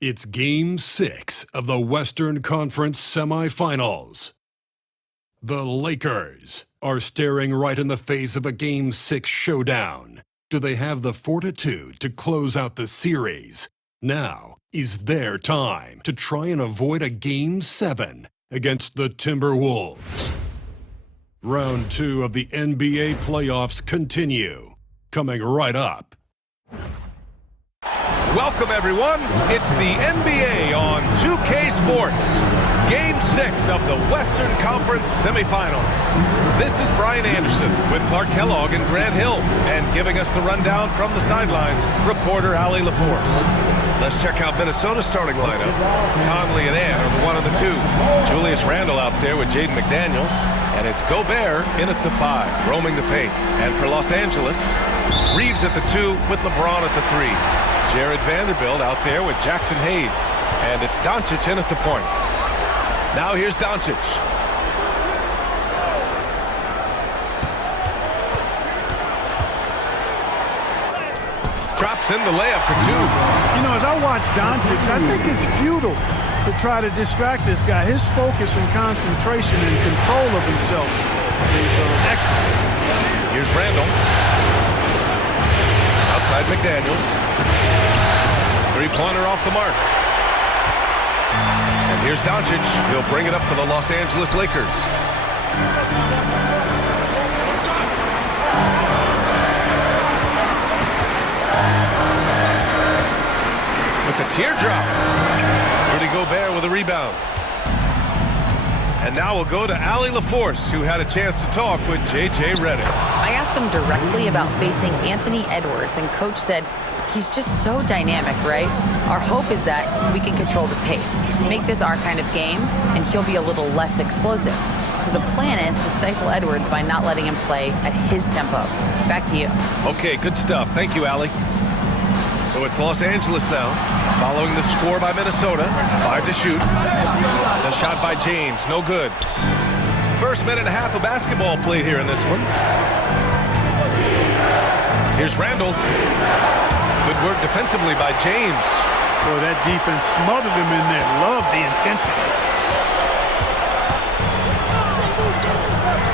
It's Game 6 of the Western Conference Semifinals. The Lakers are staring right in the face of a Game 6 showdown. Do they have the fortitude to close out the series? Now is their time to try and avoid a Game 7 against the Timberwolves. Round 2 of the NBA playoffs continue. Coming right up. Welcome, everyone. It's the NBA on 2K Sports. Game 6 of the Western Conference Semifinals. This is Brian Anderson with Clark Kellogg and Grant Hill. And giving us the rundown from the sidelines, reporter Allie LaForce. Let's check out Minnesota's starting lineup. Conley and Ann are the 1 and the 2. Julius Randle out there with Jaden McDaniels. And it's Gobert in at the 5, roaming the paint. And for Los Angeles, Reeves at the 2 with LeBron at the 3. Jared Vanderbilt out there with Jackson Hayes. And it's Doncic in at the point. Now here's Doncic. Drops in the layup for 2. You know, as I watch Doncic, I think it's futile to try to distract this guy. His focus and concentration and control of himself is excellent. Here's Randle. Outside McDaniels. Three-pointer off the mark. And here's Doncic. He'll bring it up for the Los Angeles Lakers. With the teardrop. Rudy Gobert with a rebound. And now we'll go to Allie LaForce, who had a chance to talk with J.J. Redick. I asked him directly about facing Anthony Edwards, and Coach said he's just so dynamic, right? Our hope is that we can control the pace, make this our kind of game, and he'll be a little less explosive. So the plan is to stifle Edwards by not letting him play at his tempo. Back to you. Okay, good stuff. Thank you, Allie. So it's Los Angeles now, following the score by Minnesota. 5 to shoot. The shot by James, no good. First minute and a half of basketball played here in this one. Here's Randle. Good work defensively by James. Boy, that defense smothered him in there. Love the intensity.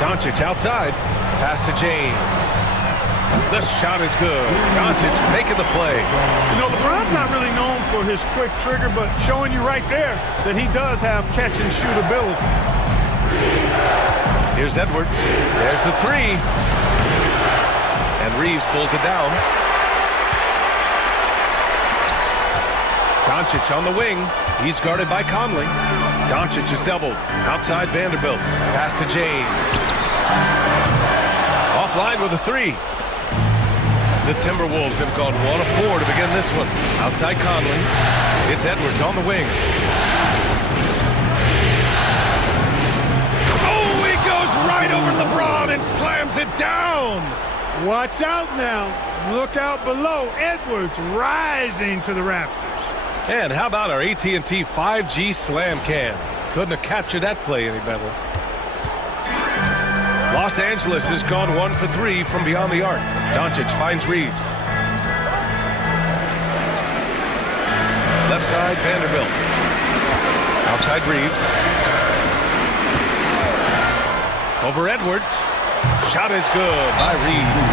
Doncic outside. Pass to James. The shot is good. Doncic making the play. You know, LeBron's not really known for his quick trigger, but showing you right there that he does have catch-and-shoot ability. Here's Edwards. There's the 3. And Reeves pulls it down. Doncic on the wing. He's guarded by Conley. Doncic is doubled. Outside Vanderbilt. Pass to James. Offline with a 3. The Timberwolves have gone 1 of 4 to begin this one. Outside Conley. It's Edwards on the wing. Oh, he goes right over LeBron and slams it down. Watch out now. Look out below. Edwards rising to the rafters. And how about our AT&T 5G Slam Cam? Couldn't have captured that play any better. Los Angeles has gone 1 for 3 from beyond the arc. Doncic finds Reeves. Left side, Vanderbilt. Outside Reeves. Over Edwards. Shot is good by Reeves.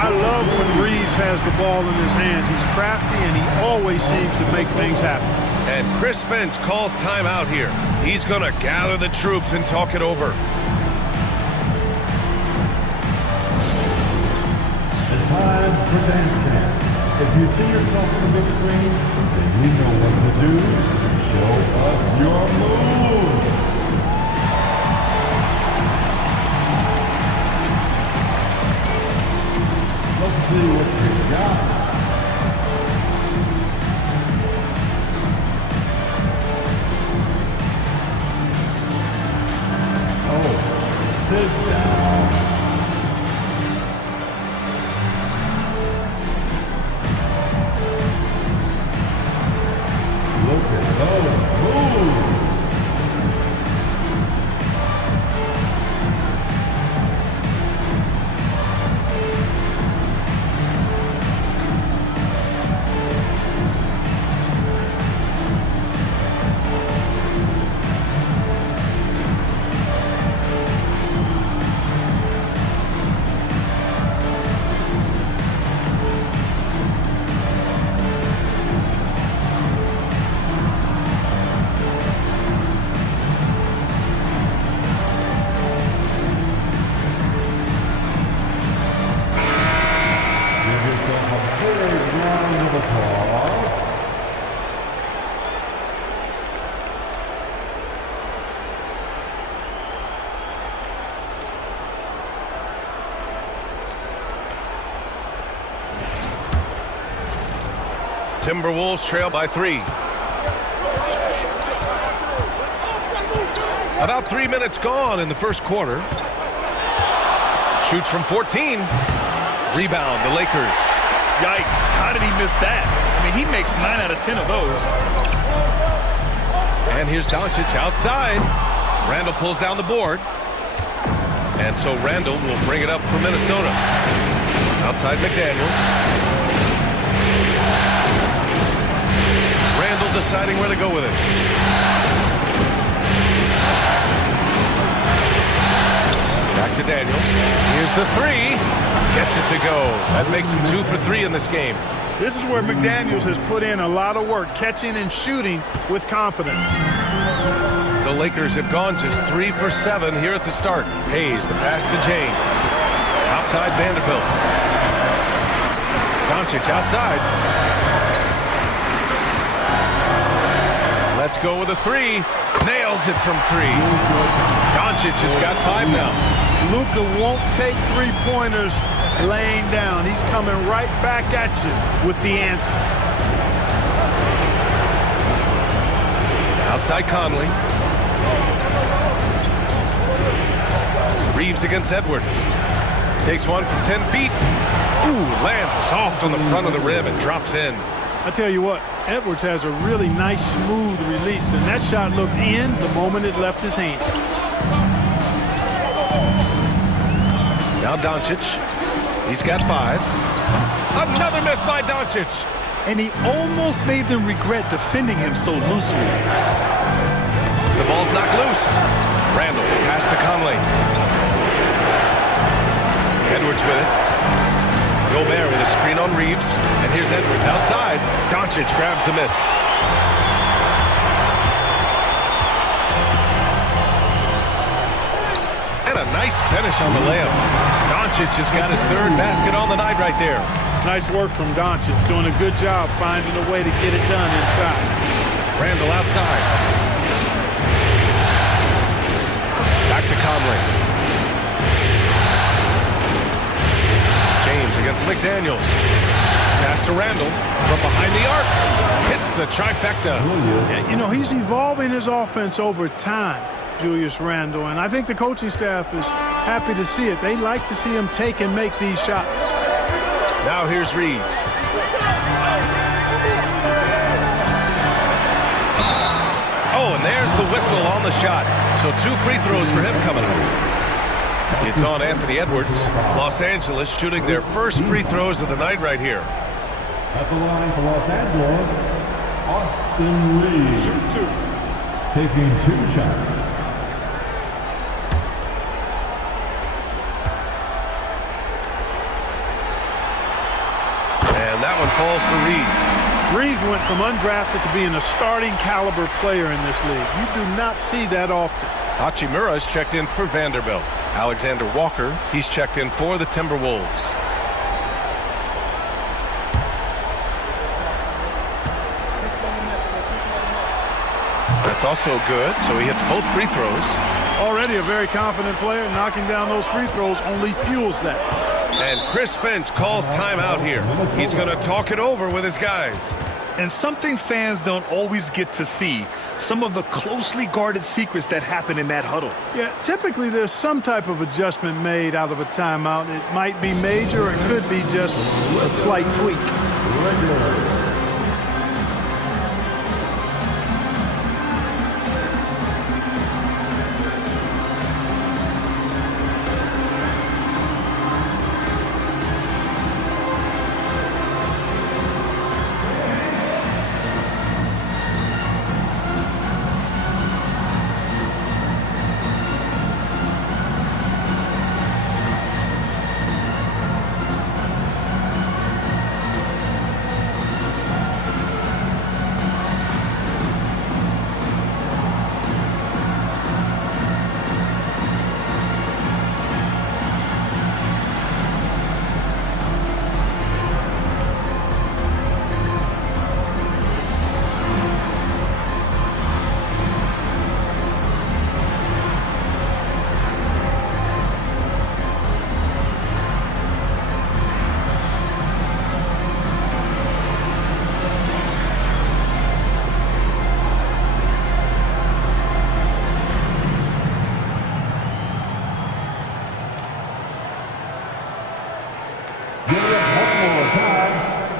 I love when Reeves has the ball in his hands. He's crafty, and he always seems to make things happen. And Chris Finch calls timeout here. He's going to gather the troops and talk it over. It's time for dance camp. If you see yourself on the big screen, then you know what to do. Show us your moves. Let's see what you got. Oh, sit down. Look at those moves. big round of applause. Timberwolves trail by 3. About 3 minutes gone in the first quarter. Shoots from 14. Rebound, the Lakers. Yikes, how did he miss that? I mean, he makes 9 out of 10 of those. And here's Doncic outside. Randall pulls down the board. And so Randall will bring it up for Minnesota. Outside McDaniels. Randall deciding where to go with it. Back to Daniels. Here's the 3. Gets it to go. That makes him 2 for 3 in this game. This is where McDaniels has put in a lot of work, catching and shooting with confidence. The Lakers have gone just 3 for 7 here at the start. Hayes, the pass to James. Outside Vanderbilt. Doncic outside. Let's go with a 3. Nails it from 3. Doncic has got 5 now. Luka won't take three-pointers laying down. He's coming right back at you with the answer. Outside Conley. Reeves against Edwards. Takes one from 10 feet. Ooh, lands soft on the front of the rim and drops in. I tell you what, Edwards has a really nice, smooth release, and that shot looked in the moment it left his hand. Now Doncic. He's got 5. Another miss by Doncic. And he almost made them regret defending him so loosely. The ball's knocked loose. Randall, pass to Conley. Edwards with it. Gobert with a screen on Reeves. And here's Edwards outside. Doncic grabs the miss. And a nice finish on the layup. Doncic has got his 3rd basket on the night right there. Nice work from Doncic, doing a good job finding a way to get it done inside. Randall outside. Back to Conley. James against McDaniels. Pass to Randall from behind the arc. Hits the trifecta. Yeah, you know, he's evolving his offense over time, Julius Randle, and I think the coaching staff is happy to see it. They like to see him take and make these shots. Now here's Reeves. Oh, and there's the whistle on the shot. So 2 free throws for him coming up. It's on Anthony Edwards. Los Angeles shooting their first free throws of the night right here. At the line for Los Angeles, Austin Reeves. Shoot 2. Taking 2 shots. And that one falls for Reeves. Reeves went from undrafted to being a starting caliber player in this league. You do not see that often. Hachimura's checked in for Vanderbilt. Alexander Walker, he's checked in for the Timberwolves. That's also good, so he hits both free throws. Already a very confident player. Knocking down those free throws only fuels that. And Chris Finch calls timeout here. He's going to talk it over with his guys. And something fans don't always get to see, some of the closely guarded secrets that happen in that huddle. Yeah, typically there's some type of adjustment made out of a timeout. It might be major or it could be just a slight tweak.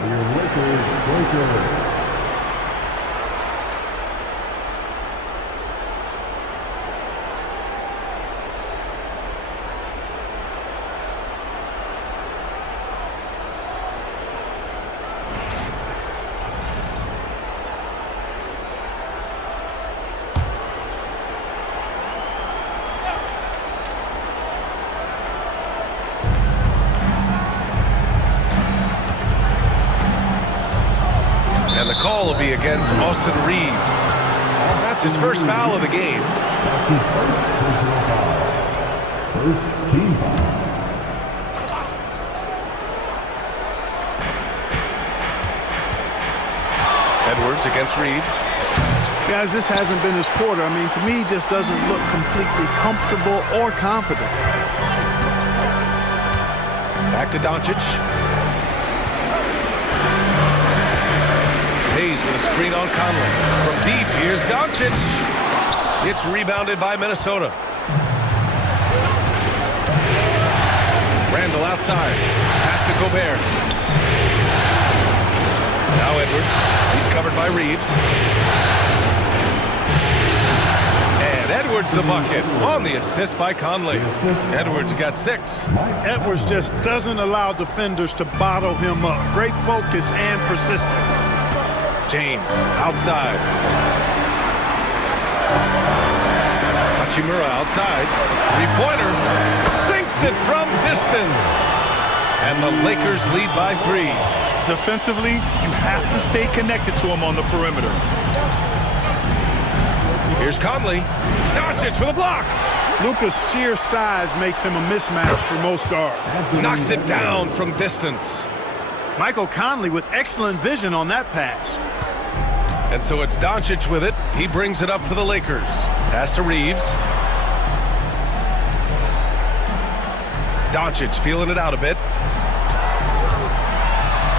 your Lakers. And the call will be against Austin Reeves. That's his first foul of the game. That's his first personal foul. First team foul. Edwards against Reeves. Guys, this hasn't been his quarter. I mean, to me, he just doesn't look completely comfortable or confident. Back to Doncic. Hayes with a screen on Conley. From deep, here's Doncic. It's rebounded by Minnesota. Randall outside. Pass to Gobert. Now Edwards. He's covered by Reeves. And Edwards the bucket on the assist by Conley. Edwards got 6. Edwards just doesn't allow defenders to bottle him up. Great focus and persistence. James outside. Hachimura outside. Three-pointer. Sinks it from distance. And the Lakers lead by 3. Defensively, you have to stay connected to him on the perimeter. Here's Conley. Doncic with a block. Luka's sheer size makes him a mismatch for most guards. Knocks it down from distance. Michael Conley with excellent vision on that pass. And so it's Doncic with it. He brings it up for the Lakers. Pass to Reeves. Doncic feeling it out a bit.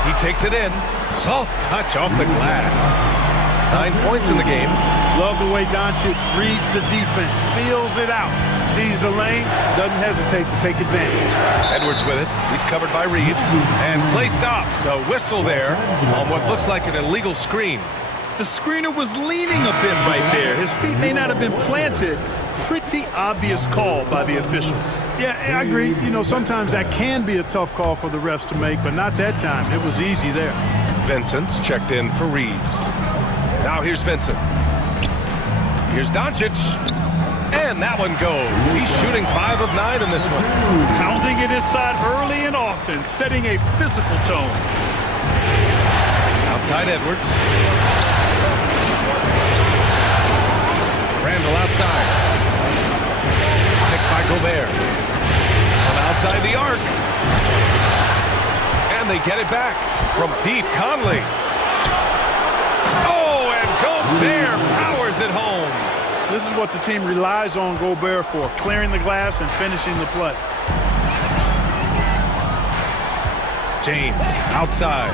He takes it in. Soft touch off the glass. 9 points in the game. Love the way Doncic reads the defense, feels it out, sees the lane, doesn't hesitate to take advantage. Edwards with it. He's covered by Reeves. And play stops. A whistle there on what looks like an illegal screen. The screener was leaning a bit right there. His feet may not have been planted. Pretty obvious call by the officials. Yeah, I agree. You know, sometimes that can be a tough call for the refs to make, but not that time. It was easy there. Vincent's checked in for Reeves. Now here's Vincent. Here's Doncic. And that one goes. He's shooting 5 of 9 in this one. Pounding it inside early and often, setting a physical tone. Outside Edwards. Randall outside. Picked by Gobert. From outside the arc. And they get it back. From deep, Conley. Oh, and Gobert powers it home. This is what the team relies on Gobert for, clearing the glass and finishing the play. James outside.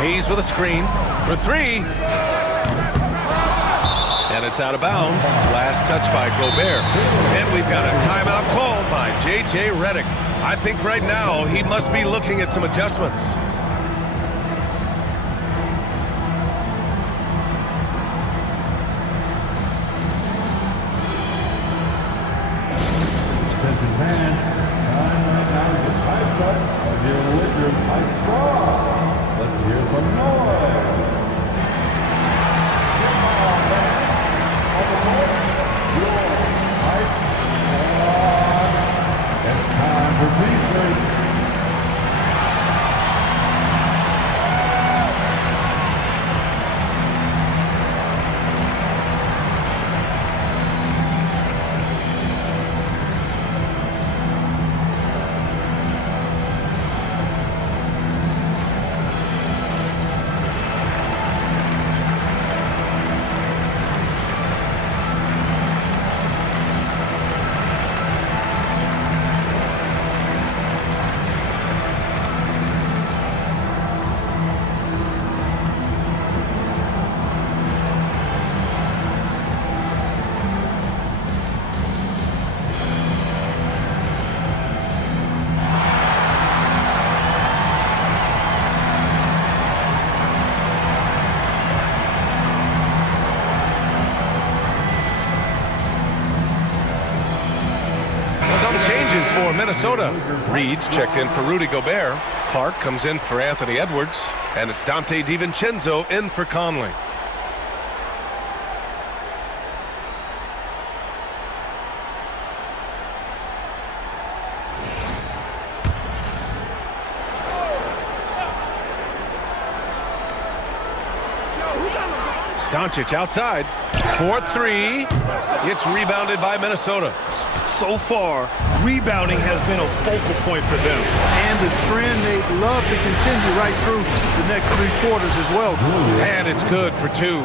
Hayes with a screen for 3. And it's out of bounds. Last touch by Gobert. And we've got a timeout called by J.J. Redick. I think right now he must be looking at some adjustments. Advantage. Time right now to get hyped up of your Lakers hype squad. Let's hear some noise. Come on, man. On the board, your hype squad. It's time for T-shirts. Minnesota. Reed's checked in for Rudy Gobert. Clark comes in for Anthony Edwards. And it's Dante DiVincenzo in for Conley. Doncic outside for three. It's rebounded by Minnesota. So far, rebounding has been a focal point for them. And the trend they'd love to continue right through the next 3 quarters as well. And it's good for 2.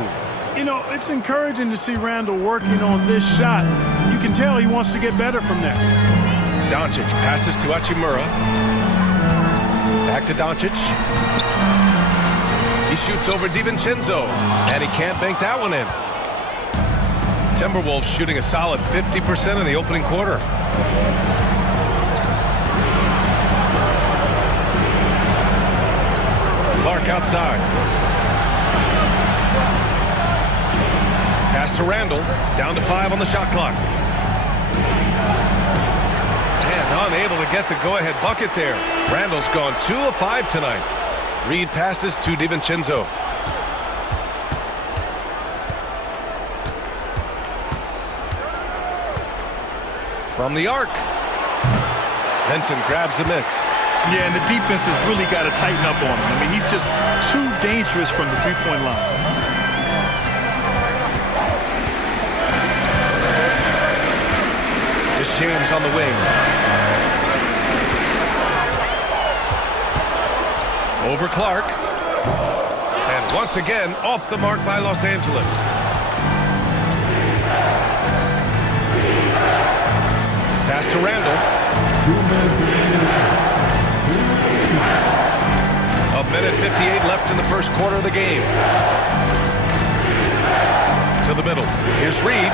You know, it's encouraging to see Randall working on this shot. You can tell he wants to get better from there. Doncic passes to Hachimura. Back to Doncic. He shoots over DiVincenzo, and he can't bank that one in. Timberwolves shooting a solid 50% in the opening quarter. Clark outside. Pass to Randall, down to 5 on the shot clock. And unable to get the go-ahead bucket there. Randall's gone 2 of 5 tonight. Reed passes to DiVincenzo. From the arc. Benson grabs a miss. Yeah, and the defense has really got to tighten up on him. I mean, he's just too dangerous from the three-point line. It's James on the wing. Over Clark. And once again, off the mark by Los Angeles. Pass to Randall. 1:58 left in the first quarter of the game. To the middle. Here's Reed.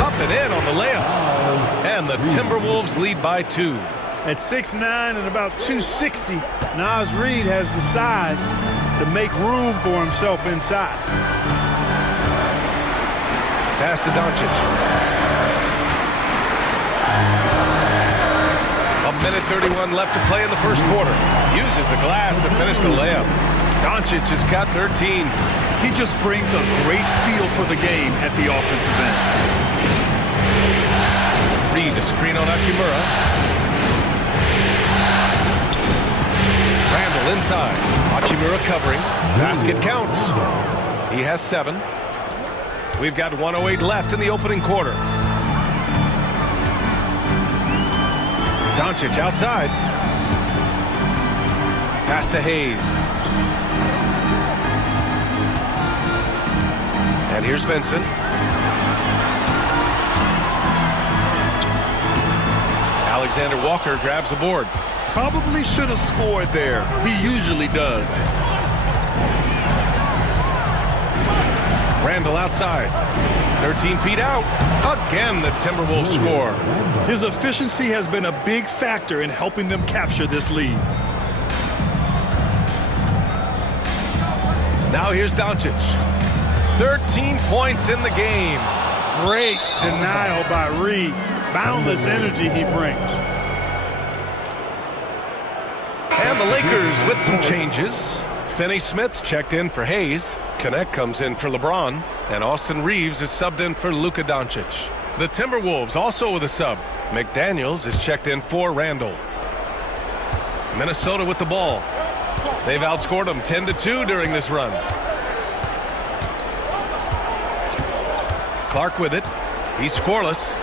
Up and in on the layup. And the Timberwolves lead by 2. At 6'9" and about 260, Naz Reid has the size to make room for himself inside. Pass to Doncic. 1:31 left to play in the first quarter. Uses the glass to finish the layup. Doncic has got 13. He just brings a great feel for the game at the offensive end. Reed, a screen on Hachimura. Randall inside. Hachimura covering. Basket counts. He has 7. We've got 1:08 left in the opening quarter. Doncic outside. Pass to Hayes. And here's Vincent. Alexander Walker grabs a board. Probably should have scored there. He usually does. Randall outside. 13 feet out. Again, the Timberwolves score. His efficiency has been a big factor in helping them capture this lead. Now here's Doncic. 13 points in the game. Great denial by Reed. Boundless energy he brings. And the Lakers with some changes. Finney-Smith checked in for Hayes. Connect comes in for LeBron. And Austin Reeves is subbed in for Luka Doncic. The Timberwolves also with a sub. McDaniels is checked in for Randall. Minnesota with the ball. They've outscored them 10-2 during this run. Clark with it. He's scoreless.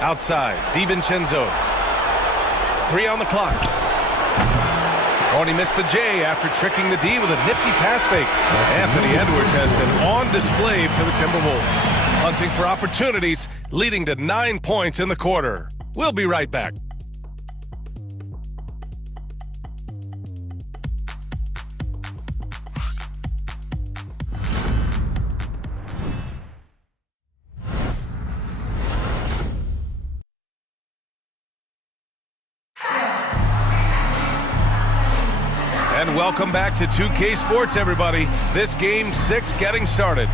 Outside, DiVincenzo. 3 on the clock. Oh, and he missed the J after tricking the D with a nifty pass fake. Anthony Edwards has been on display for the Timberwolves. Hunting for opportunities, leading to 9 points in the quarter. We'll be right back. And welcome back to 2K Sports, everybody. This game 6 getting started.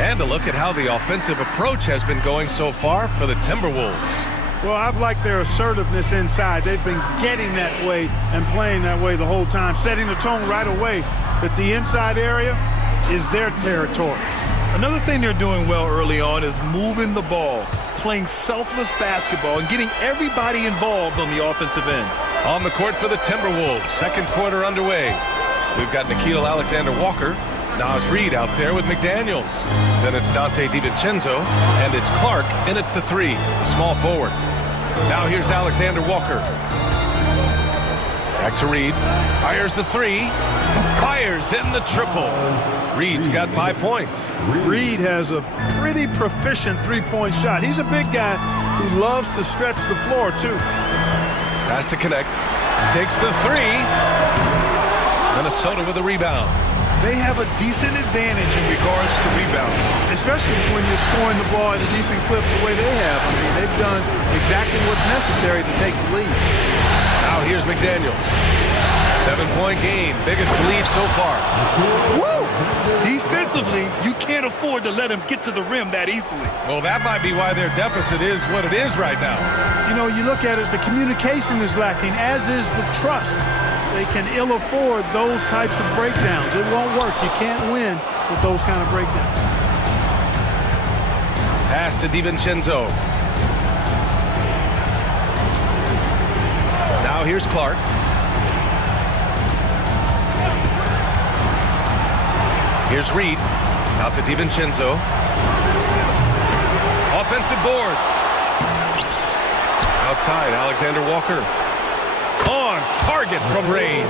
And a look at how the offensive approach has been going so far for the Timberwolves. Well, I've liked their assertiveness inside. They've been getting that way and playing that way the whole time, setting the tone right away that the inside area is their territory. Another thing they're doing well early on is moving the ball, playing selfless basketball, and getting everybody involved on the offensive end. On the court for the Timberwolves, second quarter underway. We've got Nickeil Alexander-Walker, Naz Reid out there with McDaniels. Then it's Dante DiVincenzo, and it's Clark in at the 3, the small forward. Now here's Alexander-Walker. Back to Reid. Fires the 3. Fires in the triple. Reid's got 5 points. Reid has a pretty proficient three-point shot. He's a big guy who loves to stretch the floor, too. Pass to connect. Takes the 3. Minnesota with a rebound. They have a decent advantage in regards to rebounding. Especially when you're scoring the ball at a decent clip the way they have. I mean, they've done exactly what's necessary to take the lead. Now here's McDaniels. 7-point game, biggest lead so far. Woo! Defensively, you can't afford to let him get to the rim that easily. Well, that might be why their deficit is what it is right now. You know, you look at it, the communication is lacking, as is the trust. They can ill afford those types of breakdowns. It won't work. You can't win with those kind of breakdowns. Pass to DiVincenzo. Now here's Clark. Here's Reid. Out to DiVincenzo. Offensive board. Outside, Alexander-Walker. On target from range.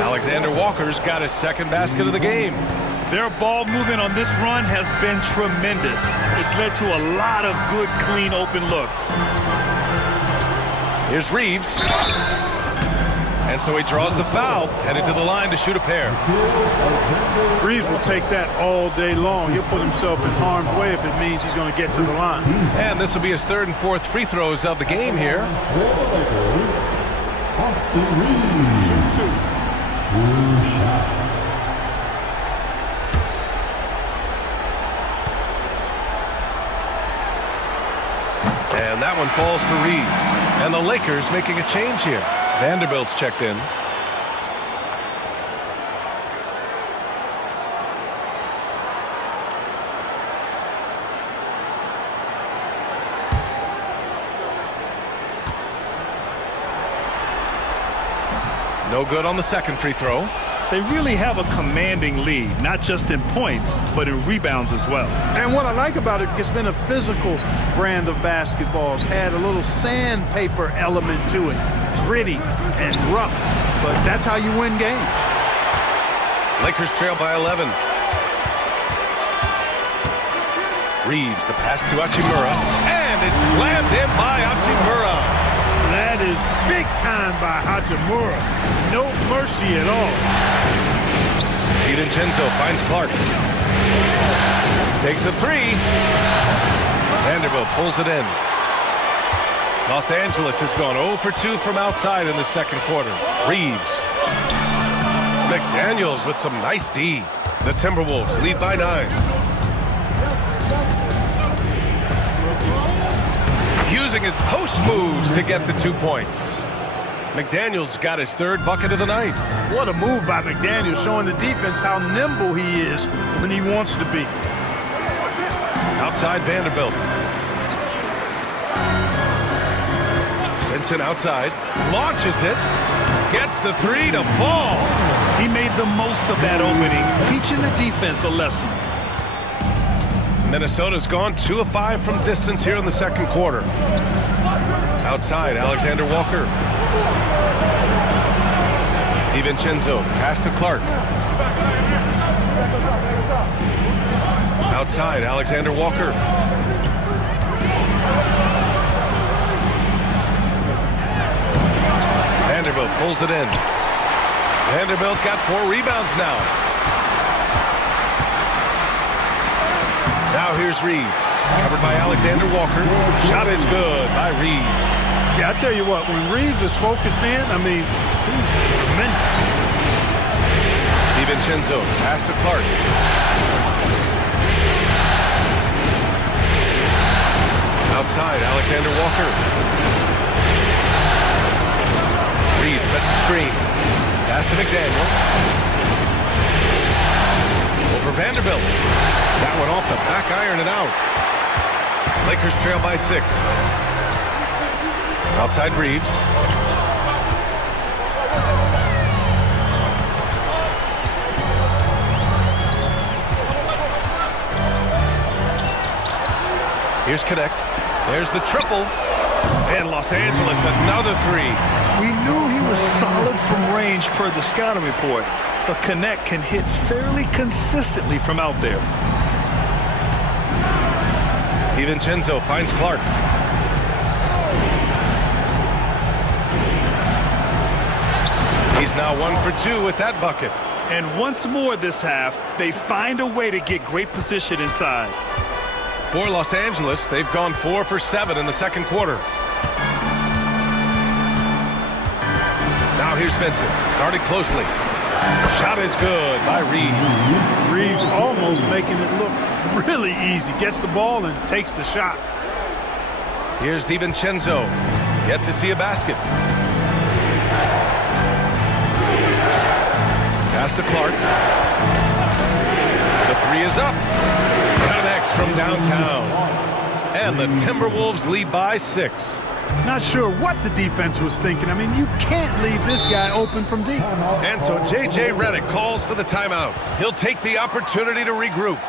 Alexander-Walker's got his second basket of the game. Their ball movement on this run has been tremendous. It's led to a lot of good, clean, open looks. Here's Reeves. And so he draws the foul, headed to the line to shoot a pair. Reeves will take that all day long. He'll put himself in harm's way if it means he's going to get to the line. And this will be his third and fourth free throws of the game here. Shoot 2. And that one falls for Reeves. And the Lakers making a change here. Vanderbilt's checked in. No good on the second free throw. They really have a commanding lead, not just in points, but in rebounds as well. And what I like about it, it's been a physical brand of basketball. It's had a little sandpaper element to it. Gritty and rough, but that's how you win games. Lakers trail by 11. Reeves, the pass to Hachimura, and it's slammed in by Hachimura. That is big time by Hachimura. No mercy at all. DiVincenzo finds Clark. Takes a 3. Vanderbilt pulls it in. Los Angeles has gone 0 for 2 from outside in the second quarter. Reeves. McDaniels with some nice D. The Timberwolves lead by 9. Using his post moves to get the 2 points. McDaniels got his third bucket of the night. What a move by McDaniels, showing the defense how nimble he is when he wants to be. Outside Vanderbilt. Vincent outside, launches it, gets the 3 to fall. He made the most of that opening, teaching the defense a lesson. Minnesota's gone 2 of 5 from distance here in the second quarter. Outside, Alexander-Walker. DiVincenzo, pass to Clark. Outside, Alexander-Walker. Vanderbilt pulls it in. Vanderbilt's got 4 rebounds now. Now here's Reeves. Covered by Alexander-Walker. Shot is good by Reeves. Yeah, I tell you what, when Reeves is focused in, I mean, he's tremendous. DiVincenzo, pass to Clark. right, Alexander Walker. Reed sets a screen. Pass to McDaniels. Over Vanderbilt. That one off the back iron and out. Lakers trail by 6. Outside Reeves. Here's Connect. There's the triple. And Los Angeles, another 3. We knew he was solid from range per the scouting report, but Connect can hit fairly consistently from out there. DiVincenzo finds Clark. He's now 1 for 2 with that bucket. And once more this half, they find a way to get great position inside. For Los Angeles, they've gone 4 for 7 in the second quarter. Now here's Vincent, guarded closely. Shot is good by Reeves. Reeves almost making it look really easy. Gets the ball and takes the shot. Here's DiVincenzo, yet to see a basket. Pass to Clark. The 3 is up. Connects from downtown. And the Timberwolves lead by 6. Not sure what the defense was thinking. I mean, you can't leave this guy open from deep. And so J.J. Redick calls for the timeout. He'll take the opportunity to regroup.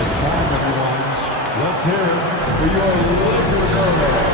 It's time, everyone. Let's hear it for your Lakers owner.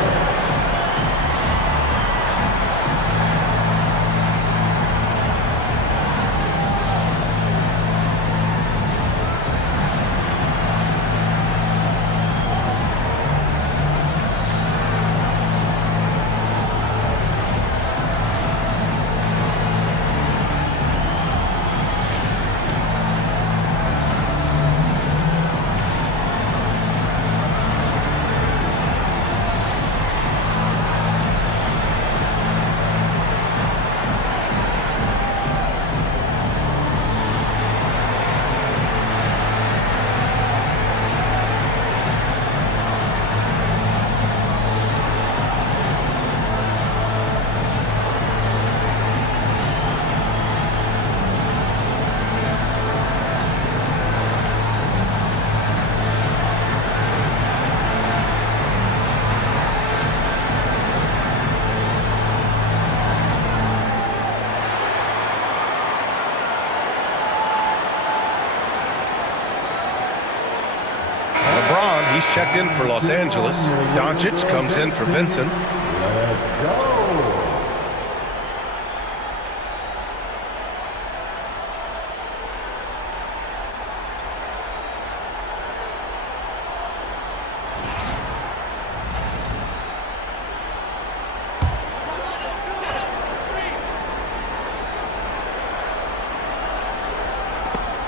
He's checked in for Los Angeles. Doncic comes in for Vincent. Let's go.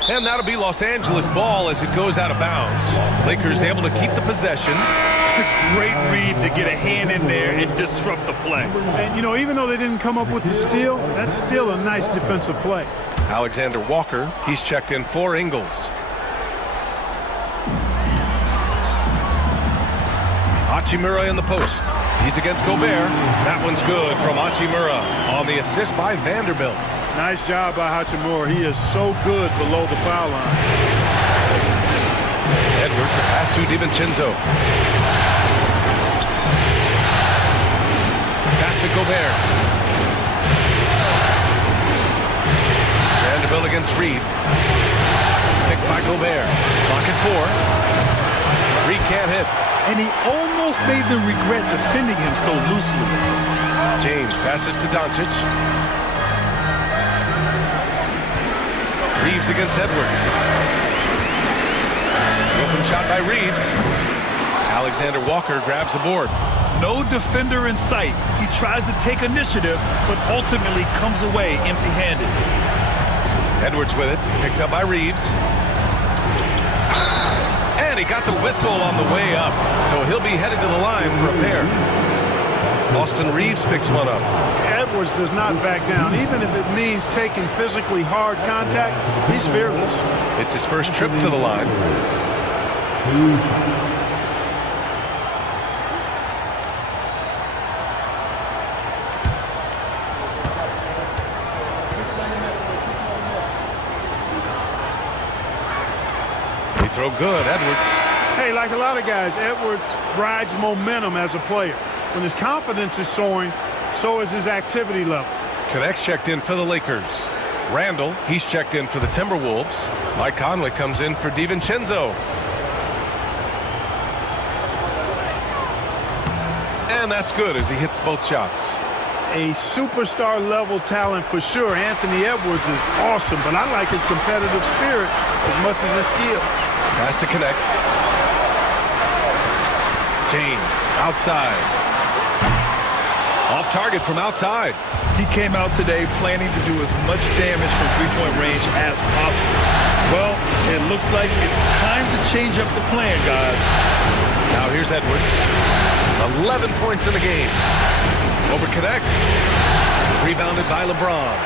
And that'll be Los Angeles ball as it goes out of bounds. Lakers able to keep the possession. Great read to get a hand in there and disrupt the play. And, you know, even though they didn't come up with the steal, that's still a nice defensive play. Alexander Walker, he's checked in for Ingles. Hachimura in the post. He's against Gobert. That one's good from Hachimura on the assist by Vanderbilt. Nice job by Hachimura. He is so good below the foul line. Edwards, a pass to DiVincenzo. Pass to Gobert. Vanderbilt against Reed. Picked by Gobert. Clock at 4. Reed can't hit. And he almost made them regret defending him so loosely. James passes to Doncic. Reeves against Edwards. Open shot by Reeves. Alexander Walker grabs the board. No defender in sight. He tries to take initiative, but ultimately comes away empty-handed. Edwards with it, picked up by Reeves. And he got the whistle on the way up, so he'll be headed to the line for a pair. Austin Reeves picks one up. Edwards does not back down. Even if it means taking physically hard contact, he's fearless. It's his first trip to the line. He throw good, Edwards. Hey, like a lot of guys, Edwards rides momentum as a player. When his confidence is soaring, so is his activity level. Connects checked in for the Lakers. Randall, he's checked in for the Timberwolves. Mike Conley comes in for DiVincenzo. And that's good as he hits both shots. A superstar level talent for sure. Anthony Edwards is awesome, but I like his competitive spirit as much as his skill. Has to connect. James, outside. Off target from outside. He came out today planning to do as much damage from three-point range as possible. Well, it looks like it's time to change up the plan, guys. Now here's Edwards. 11 points in the game. Over connect. Rebounded by LeBron.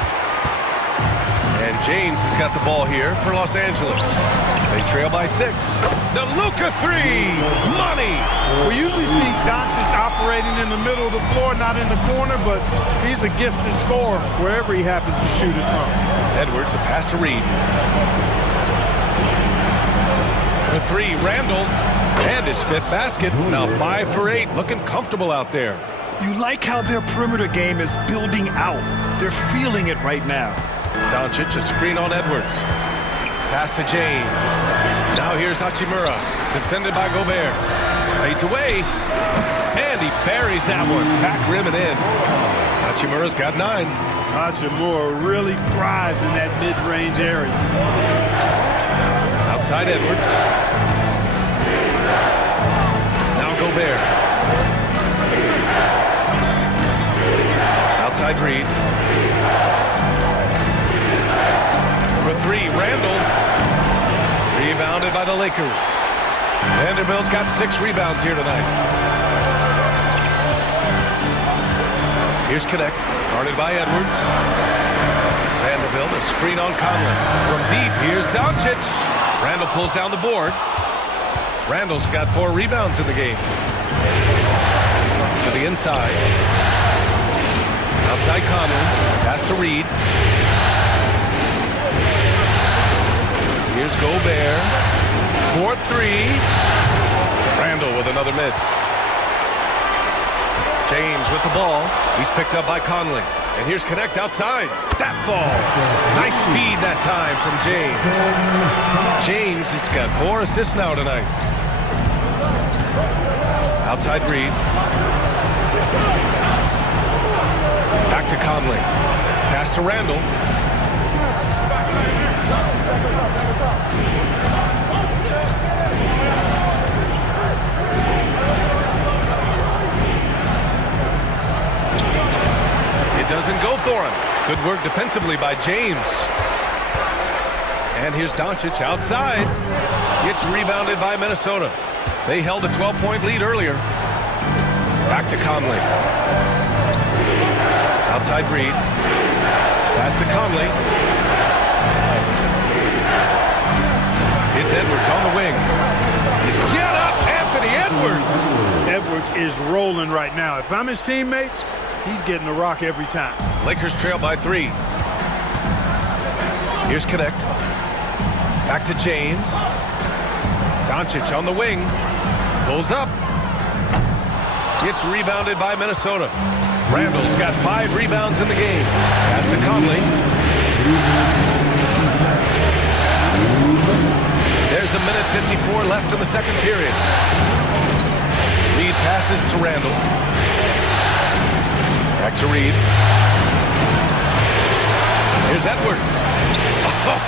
And James has got the ball here for Los Angeles. They trail by 6. The Luka three. Money. We usually see Doncic operating in the middle of the floor, not in the corner, but he's a gifted scorer wherever he happens to shoot it from. Edwards, a pass to Reed. For 3, Randall. And his 5th basket. Now 5 for 8. Looking comfortable out there. You like how their perimeter game is building out. They're feeling it right now. Doncic, a screen on Edwards. Pass to James. Now here's Hachimura. Defended by Gobert. Fades away. And he buries that one. Back rim and in. Hachimura's got 9. Hachimura really thrives in that mid-range area. Outside Edwards. Now Gobert. Outside Reed. For 3, Randall. Rebounded by the Lakers. Vanderbilt's got 6 rebounds here tonight. Here's Connect. Guarded by Edwards. Vanderbilt, a screen on Conley. From deep, here's Doncic. Randall pulls down the board. Randall's got 4 rebounds in the game. To the inside. Outside Conley. Pass to Reed. Here's Gobert. 4-3. Randall with another miss. James with the ball. He's picked up by Conley. And here's Connect outside. That falls. Nice feed that time from James. James has got 4 assists now tonight. Outside Reed. Back to Conley. Pass to Randall. It doesn't go for him. Good work defensively by James. And here's Doncic outside. Gets rebounded by Minnesota. They held a 12-point lead earlier. Back to Conley. Outside Reed. Pass to Conley. It's Edwards on the wing. He's get up, Anthony Edwards. Edwards is rolling right now. If I'm his teammates, he's getting the rock every time. Lakers trail by 3. Here's Connect. Back to James. Doncic on the wing. Pulls up. Gets rebounded by Minnesota. Randall's got 5 rebounds in the game. Pass to Conley. There's a minute 54 left in the second period. Reed passes to Randall. Back to Reed. Here's Edwards.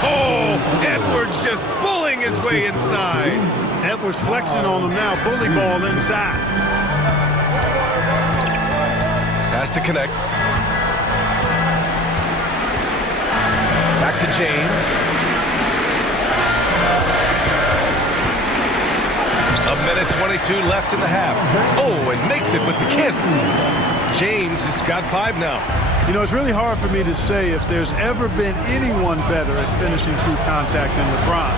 Oh, Edwards just bullying his way inside. Edwards flexing on him now. Bully ball inside. Pass to Connect. Back to James. A minute 22 left in the half. Oh, and makes it with the kiss. James has got 5 now. You know, it's really hard for me to say if there's ever been anyone better at finishing through contact than LeBron.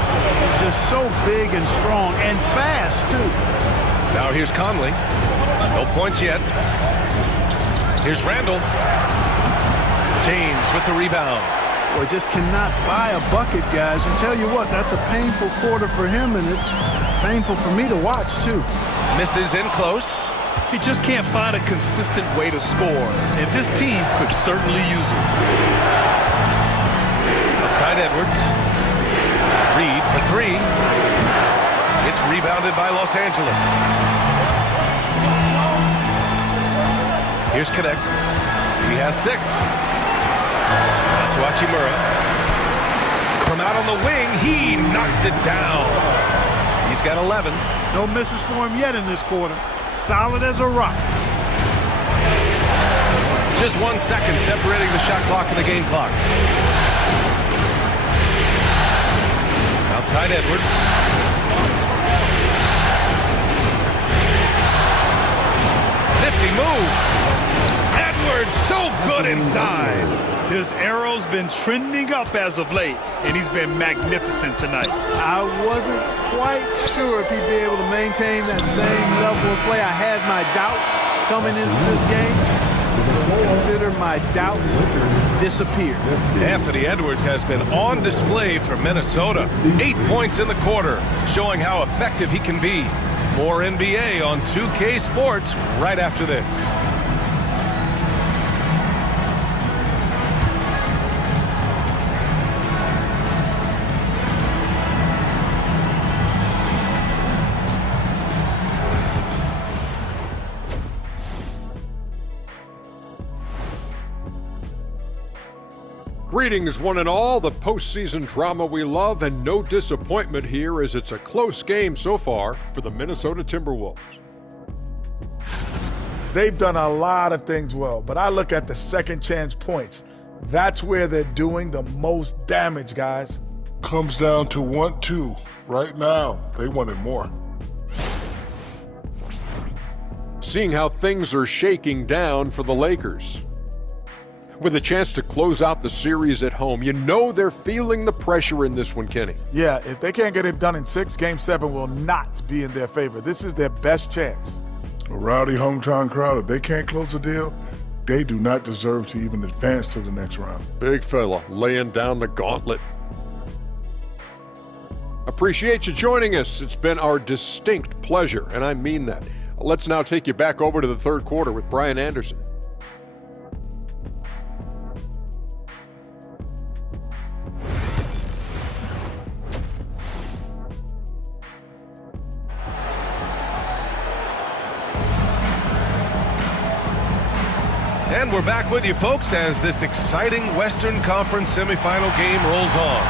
He's just so big and strong and fast, too. Now here's Conley. No points yet. Here's Randall. James with the rebound. Boy, just cannot buy a bucket, guys. And tell you what, that's a painful quarter for him, and it's painful for me to watch, too. Misses in close. He just can't find a consistent way to score, and this team could certainly use it. Outside Edwards. Reed for 3. It's rebounded by Los Angeles. Here's Connect. He has 6. Now to Hachimura. From out on the wing, he knocks it down. He's got 11. No misses for him yet in this quarter. Solid as a rock. Just 1 second separating the shot clock and the game clock. Outside Edwards. Nifty move. Edwards so good inside. His arrow's been trending up as of late, and he's been magnificent tonight. I wasn't quite sure if he'd be able to maintain that same level of play. I had my doubts coming into this game. Consider my doubts disappear. Anthony Edwards has been on display for Minnesota. 8 points in the quarter, showing how effective he can be. More NBA on 2K Sports right after this. Greetings, one and all. The postseason drama we love, and no disappointment here as it's a close game so far for the Minnesota Timberwolves. They've done a lot of things well, but I look at the second chance points. That's where they're doing the most damage, guys. Comes down to 1-2. Right now, they wanted more. Seeing how things are shaking down for the Lakers. With a chance to close out the series at home, you know they're feeling the pressure in this one, Kenny. Yeah, if they can't get it done in 6, Game 7 will not be in their favor. This is their best chance. A rowdy hometown crowd, if they can't close a deal, they do not deserve to even advance to the next round. Big fella laying down the gauntlet. Appreciate you joining us. It's been our distinct pleasure, and I mean that. Let's now take you back over to the third quarter with Brian Anderson. And we're back with you, folks, as this exciting Western Conference semifinal game rolls on.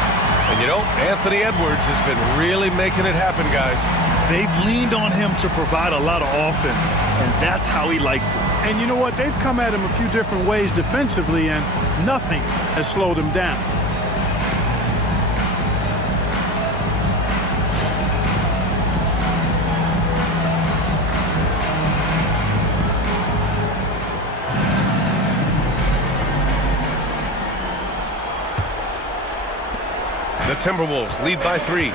And you know, Anthony Edwards has been really making it happen, guys. They've leaned on him to provide a lot of offense, and that's how he likes it. And you know what? They've come at him a few different ways defensively, and nothing has slowed him down. The Timberwolves lead by 3.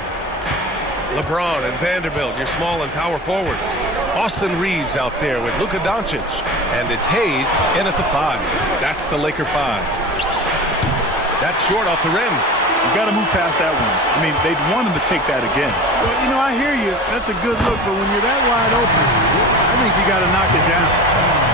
LeBron and Vanderbilt, your small and power forwards. Austin Reeves out there with Luka Doncic. And it's Hayes in at the 5. That's the Laker 5. That's short off the rim. You got to move past that one. I mean, they'd want him to take that again. Well, you know, I hear you. That's a good look, but when you're that wide open, I think you got to knock it down.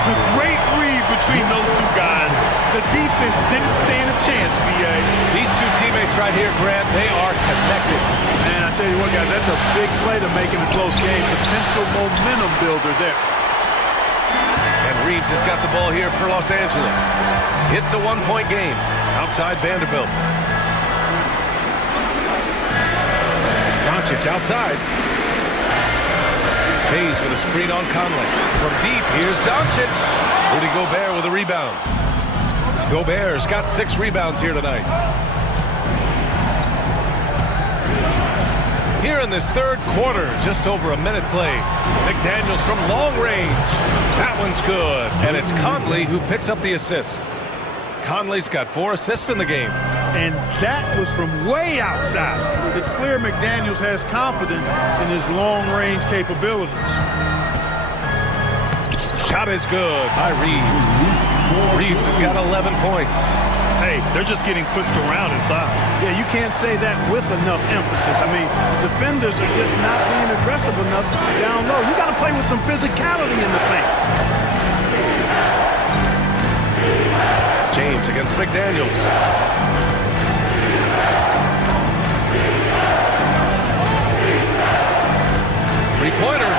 The great read between those two guys. The defense didn't stand a chance, B.A. These two teammates right here, Grant, they are connected. Man, I tell you what, guys, that's a big play to make in a close game. Potential momentum builder there. And Reeves has got the ball here for Los Angeles. It's a 1-point game outside Vanderbilt. Doncic outside. Hayes with a screen on Conley. From deep, here's Doncic. Rudy Gobert with a rebound. Gobert's got 6 rebounds here tonight. Here in this third quarter, just over a minute play. McDaniels from long range. That one's good. And it's Conley who picks up the assist. Conley's got 4 assists in the game. And that was from way outside. It's clear McDaniels has confidence in his long-range capabilities. Shot is good by Reeves. Reeves has got 11 points. Hey, they're just getting pushed around inside. Yeah, you can't say that with enough emphasis. I mean, defenders are just not being aggressive enough down low. You got to play with some physicality in the paint. James against McDaniels. Three-pointer.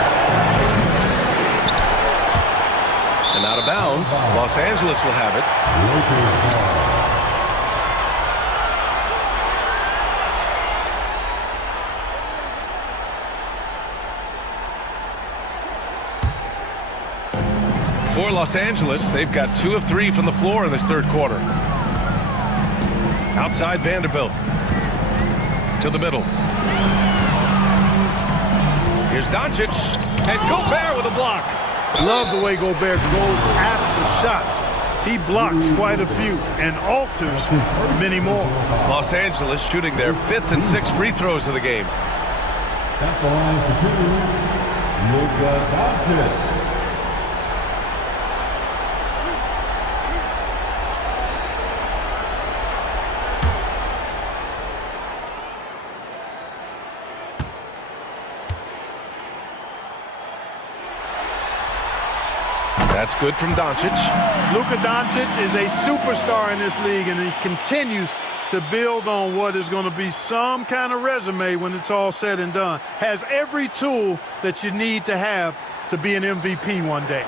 And out of bounds. Los Angeles will have it. For Los Angeles, they've got 2 of 3 from the floor in this third quarter. Outside Vanderbilt. To the middle. Here's Doncic. And Gobert with a block. Love the way Gobert goes after shots. He blocks quite a few and alters many more. Los Angeles shooting their 5th and 6th free throws of the game. At the line for 2, Luka Doncic. That's good from Doncic. Luka Doncic is a superstar in this league, and he continues to build on what is going to be some kind of resume when it's all said and done. Has every tool that you need to have to be an MVP one day.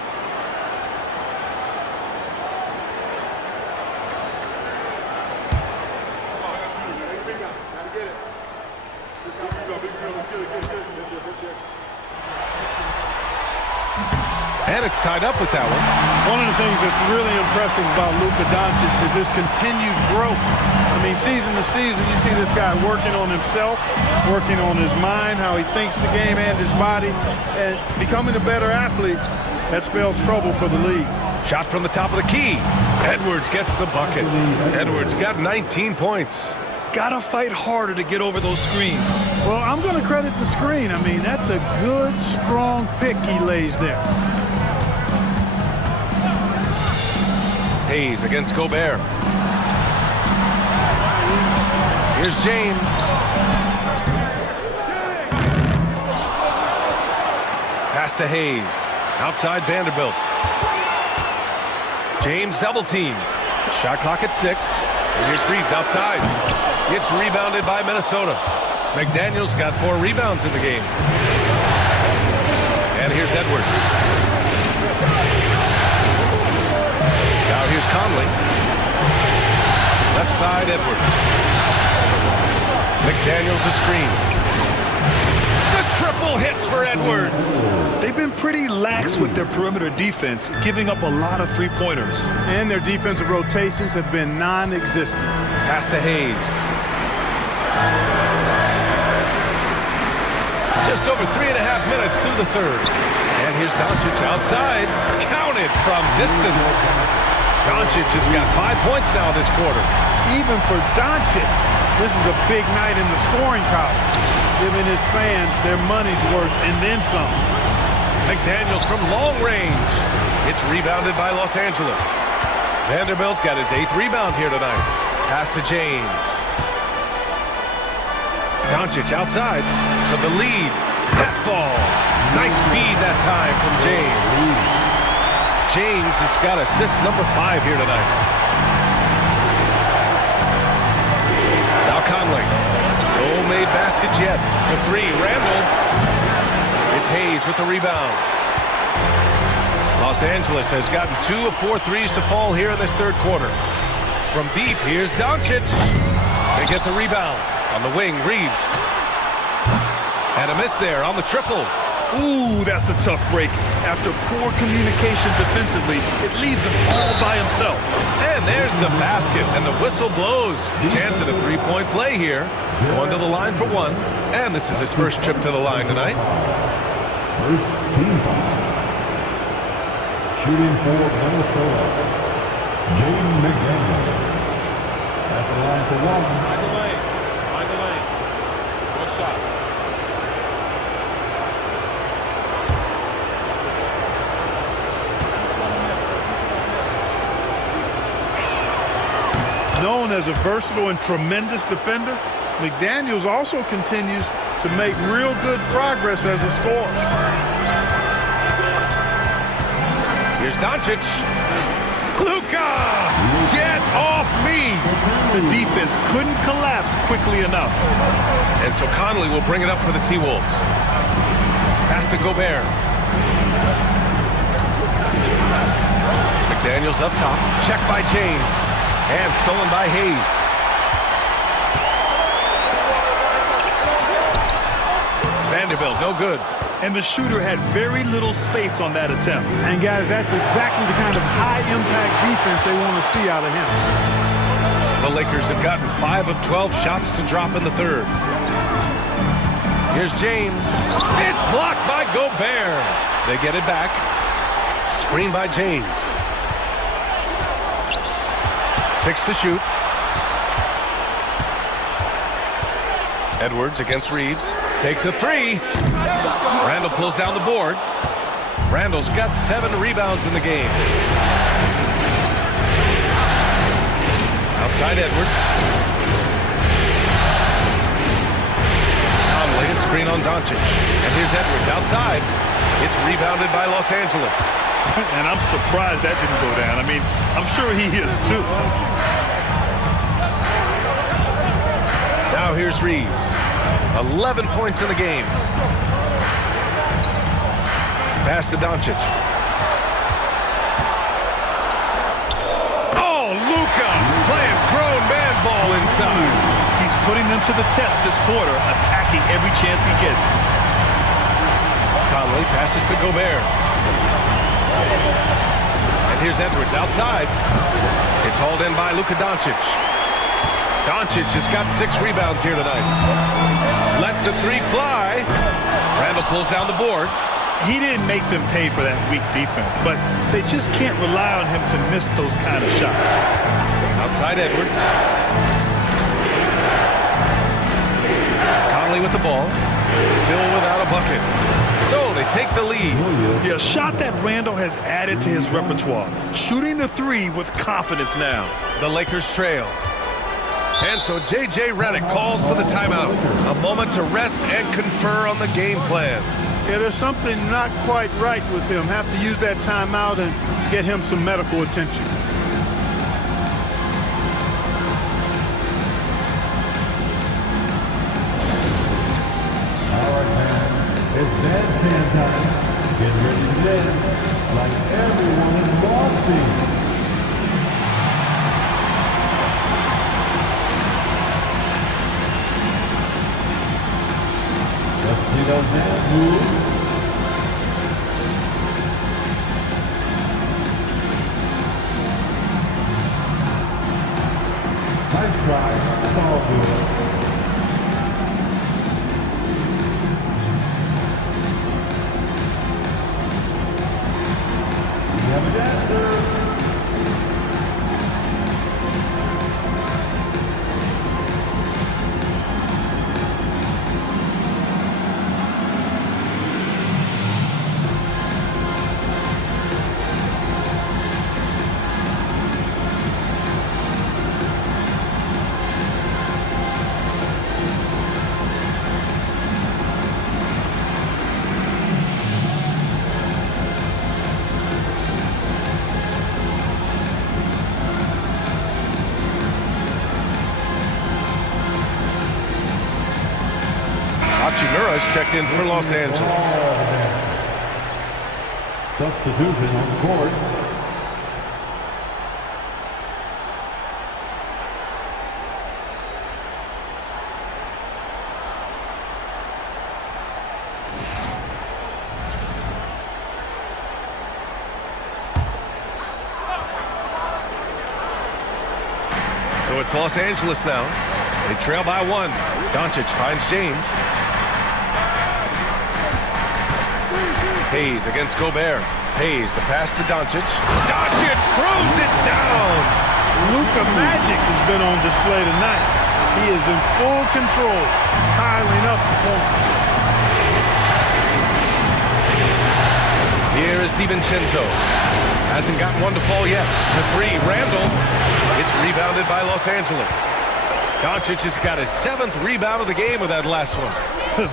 And it's tied up with that one. One of the things that's really impressive about Luka Doncic is his continued growth. I mean, season to season, you see this guy working on himself, working on his mind, how he thinks the game and his body, and becoming a better athlete. That spells trouble for the league. Shot from the top of the key. Edwards gets the bucket. Edwards got 19 points. Gotta fight harder to get over those screens. Well, I'm going to credit the screen. I mean, that's a good, strong pick he lays there. Hayes against Gobert. Here's James. Pass to Hayes. Outside Vanderbilt. James double teamed. Shot clock at 6. And here's Reeves outside. It's rebounded by Minnesota. McDaniels got 4 rebounds in the game. And here's Edwards. Now here's Conley. Left side, Edwards. McDaniels a screen. The triple hits for Edwards. They've been pretty lax with their perimeter defense, giving up a lot of three-pointers. And their defensive rotations have been non-existent. Pass to Hayes. Just over 3.5 minutes through the third. And here's Doncic outside. Counted from distance. Doncic has got 5 points now this quarter. Even for Doncic, this is a big night in the scoring column, giving his fans their money's worth and then some. McDaniels from long range. It's rebounded by Los Angeles. Vanderbilt's got his 8th rebound here tonight. Pass to James. Doncic outside for the lead. That falls. Nice feed that time from James. James has got assist number 5 here tonight. Now Conley. No made baskets yet. For 3, Randall. It's Hayes with the rebound. Los Angeles has gotten 2 of 4 threes to fall here in this third quarter. From deep, here's Doncic. They get the rebound. On the wing, Reeves. And a miss there on the triple. Ooh, that's a tough break. After poor communication defensively, it leaves him all by himself. And there's the basket, and the whistle blows. Chance at a three-point play here. Going to the line for one, and this is his first trip to the line tonight. First team foul. Shooting for Minnesota, Jaden McDaniels. At the line for one. Mind the lane. One shot. Known as a versatile and tremendous defender, McDaniels also continues to make real good progress as a scorer. Here's Doncic. Luka! Get off me! The defense couldn't collapse quickly enough. And so Conley will bring it up for the T-Wolves. Pass to Gobert. McDaniels up top. Check by James. And stolen by Hayes. Vanderbilt, no good. And the shooter had very little space on that attempt. And guys, that's exactly the kind of high-impact defense they want to see out of him. The Lakers have gotten 5 of 12 shots to drop in the third. Here's James. It's blocked by Gobert. They get it back. Screen by James. 6 to shoot. Edwards against Reeves. Takes a three. Randall pulls down the board. Randall's got 7 rebounds in the game. Outside Edwards. Conley, a screen on Doncic. And here's Edwards outside. It's rebounded by Los Angeles. And I'm surprised that didn't go down. I mean, I'm sure he is too. Now here's Reeves. 11 points in the game. Pass to Doncic. Oh, Luka playing grown man ball inside. He's putting them to the test this quarter, attacking every chance he gets. Conley passes to Gobert. And here's Edwards outside. It's hauled in by Luka Doncic. Doncic has got 6 rebounds here tonight. Lets the three fly. Randall pulls down the board. He didn't make them pay for that weak defense, but they just can't rely on him to miss those kind of shots. Outside Edwards. Conley with the ball. Still without a bucket. So they take the lead. Yeah, a shot that Randall has added to his repertoire. Shooting the three with confidence now. The Lakers trail. And so J.J. Redick calls for the timeout. A moment to rest and confer on the game plan. Yeah, there's something not quite right with him. Have to use that timeout and get him some medical attention. All right, man. It's bandstand time. Get ready to dance like everyone is watching. Let's see those dance moves. Nice try. That's all good. We have a dancer. Hachimura's checked in for Los Angeles. Substitution on the court. So it's Los Angeles now. They trail by 1. Doncic finds James. Hayes against Gobert. Hayes, the pass to Doncic. Doncic throws it down. Luka Magic has been on display tonight. He is in full control, piling up the points. Here is DiVincenzo. Hasn't gotten one to fall yet. The 3, Randall. It's rebounded by Los Angeles. Doncic has got his 7th rebound of the game with that last one.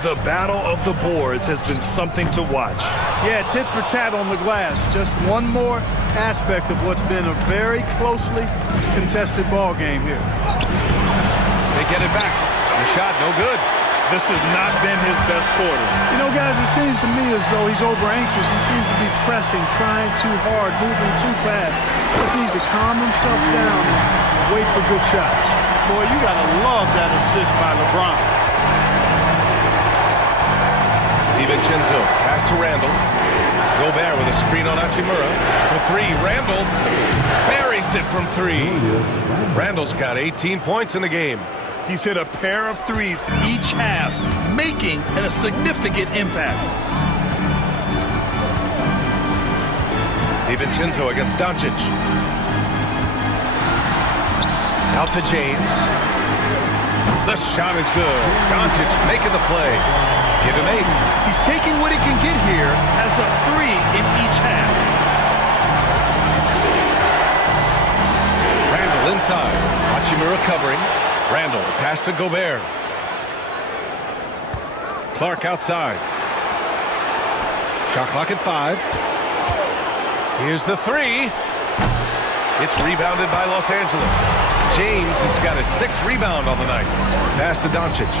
The battle of the boards has been something to watch. Yeah, tit for tat on the glass. Just one more aspect of what's been a very closely contested ball game here. They get it back. The shot, no good. This has not been his best quarter. You know, guys, it seems to me as though he's over-anxious. He seems to be pressing, trying too hard, moving too fast. Just needs to calm himself down and wait for good shots. Boy, you got to love that assist by LeBron. DiVincenzo, pass to Randall. Gobert with a screen on Hachimura. For 3, Randall buries it from 3. Randall's got 18 points in the game. He's hit a pair of threes each half, making a significant impact. DiVincenzo against Doncic. Out to James. The shot is good. Doncic making the play. Give him 8. He's taking what he can get here as a 3 in each half. Randall inside. Hachimura covering. Randall, pass to Gobert. Clark outside. Shot clock at 5. Here's the 3. It's rebounded by Los Angeles. James has got his 6th rebound on the night. Pass to Doncic.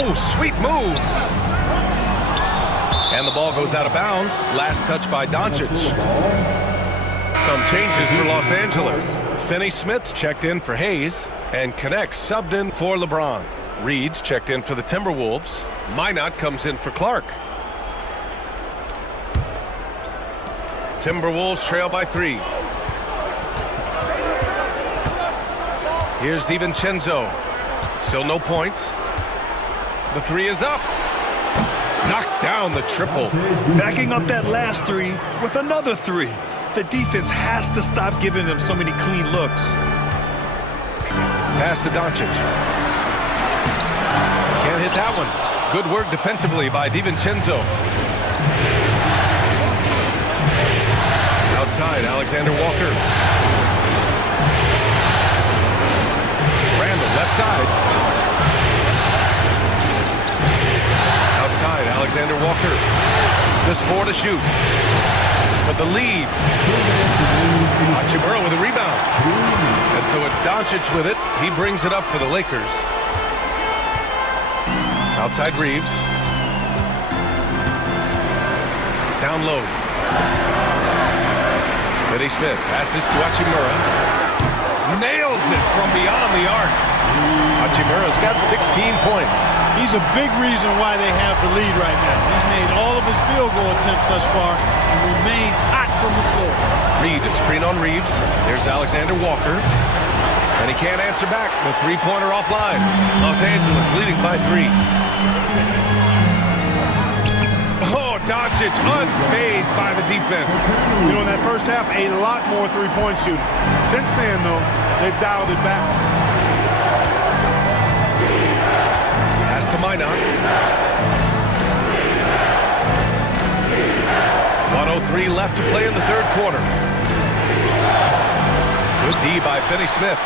Oh, sweet move. And the ball goes out of bounds. Last touch by Doncic. Some changes for Los Angeles. Finney-Smith checked in for Hayes, and Connect subbed in for LeBron. Reed's checked in for the Timberwolves. Minot comes in for Clark. Timberwolves trail by 3. Here's DiVincenzo. Still no points. The 3 is up. Knocks down the triple. Backing up that last 3 with another 3. The defense has to stop giving them so many clean looks. Pass to Doncic. Can't hit that one. Good work defensively by DiVincenzo. Outside, Alexander Walker. Randall, left side. Outside, Alexander Walker. Just 4 to shoot. For the lead. Hachimura with a rebound. And so it's Doncic with it. He brings it up for the Lakers. Outside Reeves. Down low. Finney-Smith passes to Hachimura. Nails it from beyond the arc. Hachimura's got 16 points. He's a big reason why they have the lead right now. He's made all of his field goal attempts thus far and remains hot from the floor. Reed, a screen on Reeves. There's Alexander Walker. And he can't answer back. The 3-pointer offline. Los Angeles leading by 3. Oh, Doncic unfazed by the defense. You know, in that first half, a lot more three-point shooting. Since then, though, they've dialed it back. Pass to Minot. 1:03 left to play in the 3rd quarter. Good D by Finney-Smith.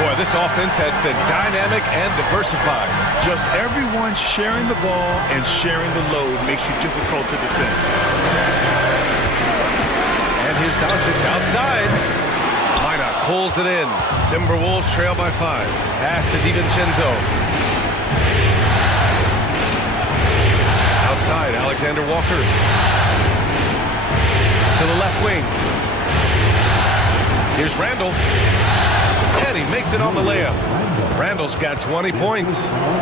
Boy, this offense has been dynamic and diversified. Just everyone sharing the ball and sharing the load makes you difficult to defend. And here's Doncic outside. Minot pulls it in. Timberwolves trail by 5. Pass to DiVincenzo. Outside, Alexander Walker. To the left wing. Here's Randall. And he makes it on the layup. Randall's got 20 points.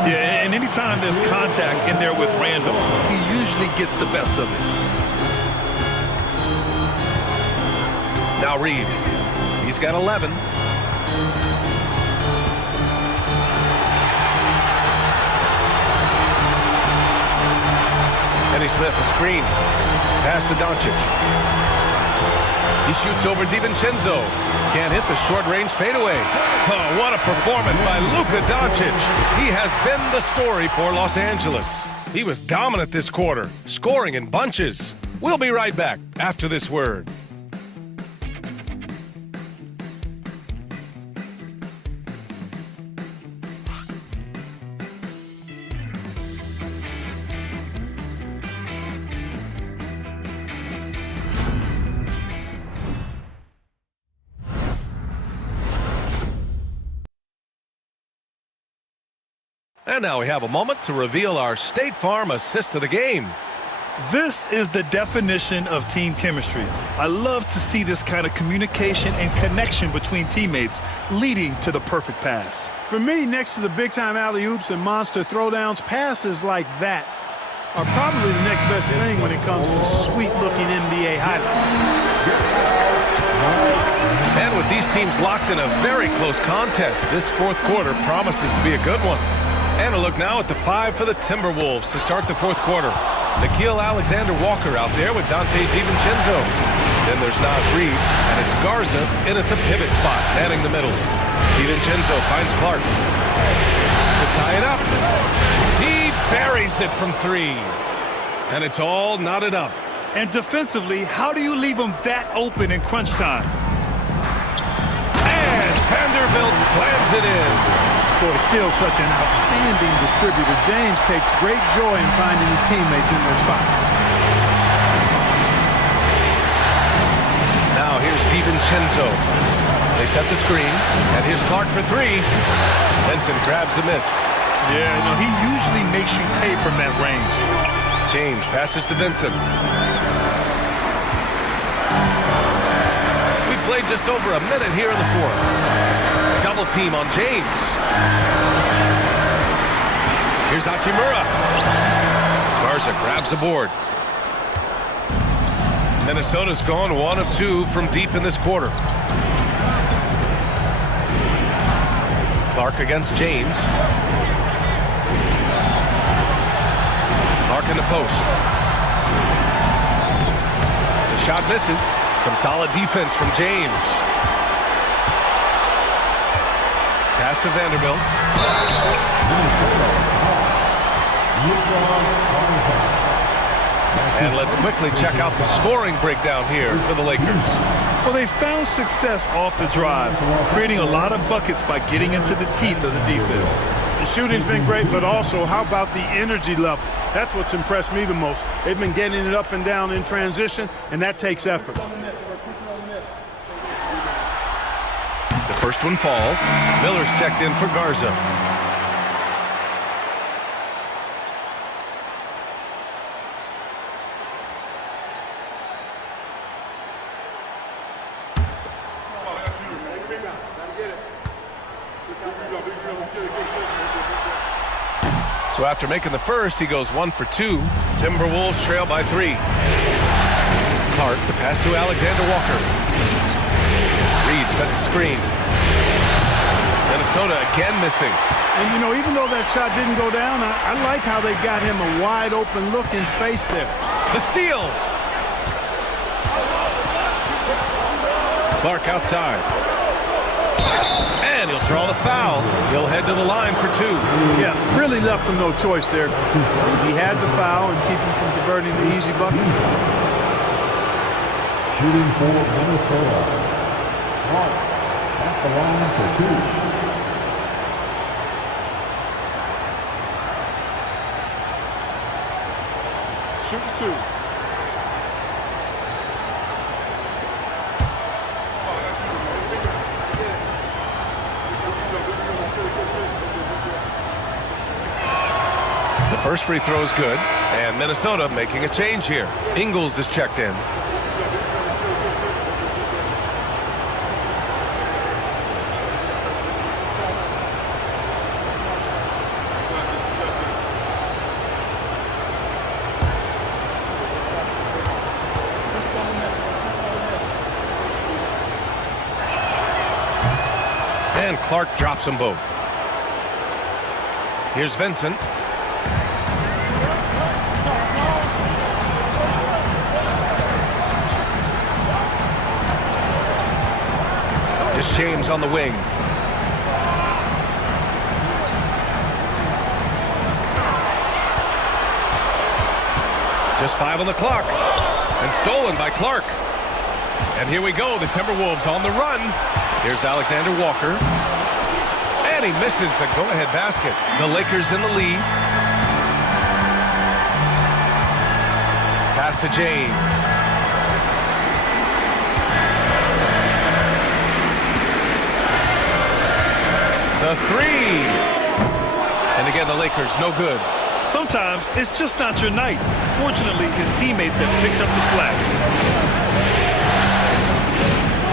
Yeah, and anytime there's contact in there with Randall, he usually gets the best of it. Now Reeves. He's got 11. Kenny Smith, a screen. Pass to Doncic. He shoots over DiVincenzo. Can't hit the short-range fadeaway. Oh, what a performance by Luka Doncic. He has been the story for Los Angeles. He was dominant this quarter, scoring in bunches. We'll be right back after this word. And now we have a moment to reveal our State Farm assist of the game. This is the definition of team chemistry. I love to see this kind of communication and connection between teammates leading to the perfect pass. For me, next to the big-time alley-oops and monster throwdowns, passes like that are probably the next best thing when it comes to sweet-looking NBA highlights. And with these teams locked in a very close contest, this fourth quarter promises to be a good one. And a look now at the 5 for the Timberwolves to start the fourth quarter. Nickeil Alexander-Walker out there with Dante DiVincenzo. Then there's Naz Reid, and it's Garza in at the pivot spot, manning the middle. DiVincenzo finds Clark to tie it up. He buries it from 3. And it's all knotted up. And defensively, how do you leave them that open in crunch time? And Vanderbilt slams it in. Boy, still such an outstanding distributor. James takes great joy in finding his teammates in their spots. Now here's DiVincenzo. They set the screen, and here's Clark for 3. Benson grabs a miss. Yeah, no, he usually makes you pay from that range. James passes to Vincent. We played just over a minute here in the fourth. Double team on James. Here's Hachimura. Garza grabs the board. Minnesota's gone 1 of 2 from deep in this quarter. Clark against James. Clark in the post. The shot misses. Some solid defense from James. Pass to Vanderbilt. And let's quickly check out the scoring breakdown here for the Lakers. Well, they found success off the drive, creating a lot of buckets by getting into the teeth of the defense. The shooting's been great, but also how about the energy level? That's what's impressed me the most. They've been getting it up and down in transition, and that takes effort. The first one falls. Miller's checked in for Garza. So after making the first, he goes 1 for 2. Timberwolves trail by 3. Clark, the pass to Alexander-Walker. Reed sets a screen. Minnesota again missing. And, you know, even though that shot didn't go down, I like how they got him a wide open look in space there. The steal. Clark outside. And he'll draw the foul. He'll head to the line for 2. Yeah, really left him no choice there. He had the foul and keep him from converting the easy bucket. Shooting for Minnesota. Clark at the line for 2. Shoot the 2. The first free throw is good, and Minnesota making a change here. Ingles is checked in. And Clark drops them both. Here's Vincent. Here's James on the wing. Just 5 on the clock. And stolen by Clark. And here we go, the Timberwolves on the run. Here's Alexander Walker. And he misses the go-ahead basket. The Lakers in the lead. Pass to James. The three. And again, the Lakers, no good. Sometimes it's just not your night. Fortunately, his teammates have picked up the slack.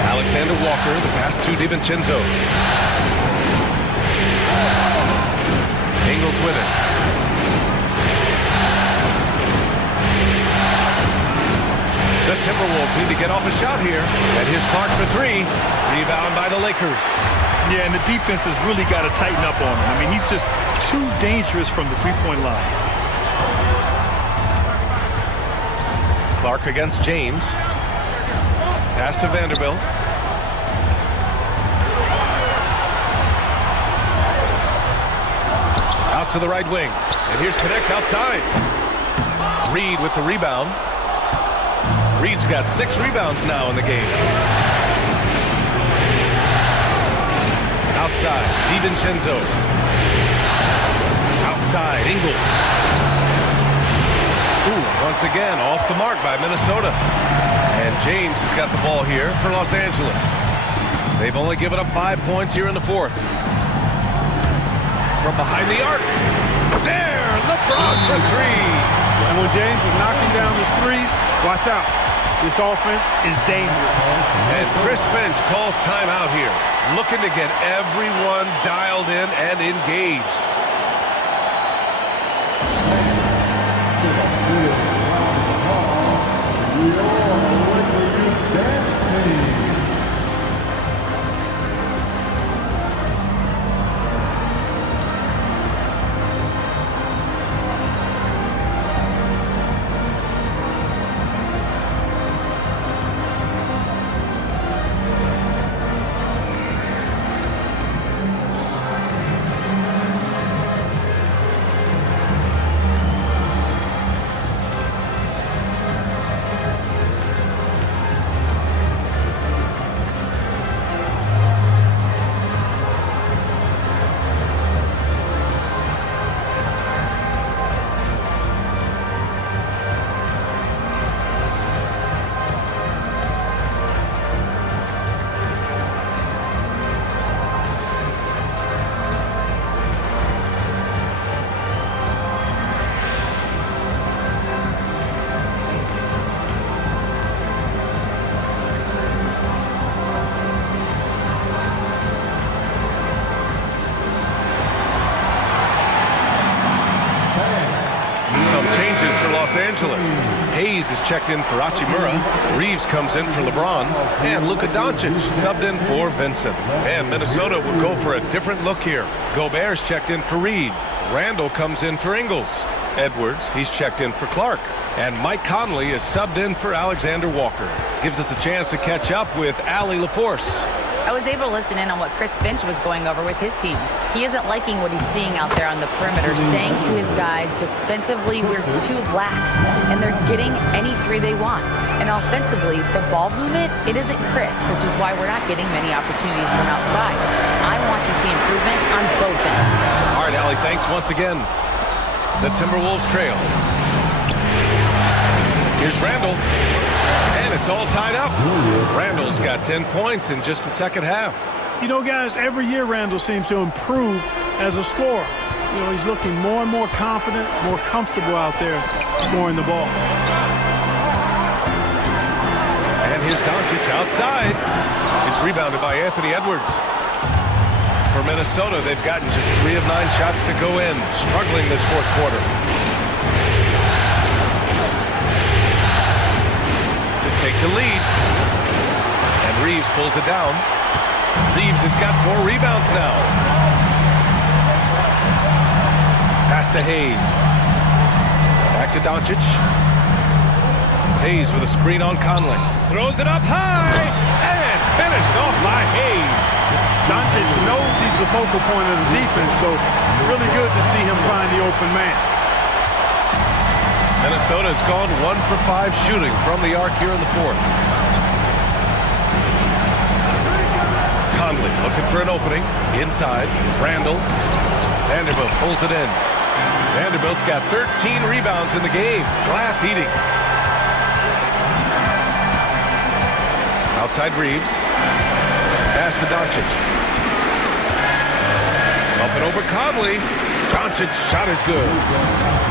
Alexander Walker, the pass to DiVincenzo. Ingles with it. The Timberwolves need to get off a shot here. And here's Clark for three. Rebound by the Lakers. Yeah, and the defense has really got to tighten up on him. I mean, he's just too dangerous from the three-point line. Clark against James. Pass to Vanderbilt. Out to the right wing. And here's Connect outside. Reed with the rebound. Reed's got 6 rebounds now in the game. Outside, DiVincenzo. Outside, Ingles. Ooh, once again, off the mark by Minnesota. And James has got the ball here for Los Angeles. They've only given up 5 points here in the fourth. From behind the arc. There, LeBron for three. And when James is knocking down his threes, watch out. This offense is dangerous. And Chris Finch calls timeout here, looking to get everyone dialed in and engaged. Los Angeles. Hayes is checked in for Hachimura. Reeves comes in for LeBron. And Luka Doncic subbed in for Vincent. And Minnesota will go for a different look here. Gobert's checked in for Reed. Randall comes in for Ingles. Edwards, he's checked in for Clark. And Mike Conley is subbed in for Alexander Walker. Gives us a chance to catch up with Allie LaForce. I was able to listen in on what Chris Finch was going over with his team. He isn't liking what he's seeing out there on the perimeter, saying to his guys, defensively, we're too lax, and they're getting any three they want. And offensively, the ball movement, it isn't crisp, which is why we're not getting many opportunities from outside. I want to see improvement on both ends. All right, Allie, thanks once again. The Timberwolves trail. Here's Randall. And it's all tied up. Randall's got 10 points in just the second half. You know, guys, every year Randall seems to improve as a scorer. You know, he's looking more and more confident, more comfortable out there scoring the ball. And here's Doncic outside. It's rebounded by Anthony Edwards. For Minnesota, they've gotten just 3 of 9 shots to go in, struggling this fourth quarter. To take the lead. And Reeves pulls it down. Reeves has got 4 rebounds now. Pass to Hayes. Back to Doncic. Hayes with a screen on Conley. Throws it up high and finished off by Hayes. Doncic knows he's the focal point of the defense, so really good to see him find the open man. Minnesota has gone 1 for 5 shooting from the arc here in the 4th. Conley looking for an opening. Inside. Randall. Vanderbilt pulls it in. Vanderbilt's got 13 rebounds in the game. Glass eating. Outside Reeves. Pass to Doncic. Up and over Conley. Doncic's shot is good.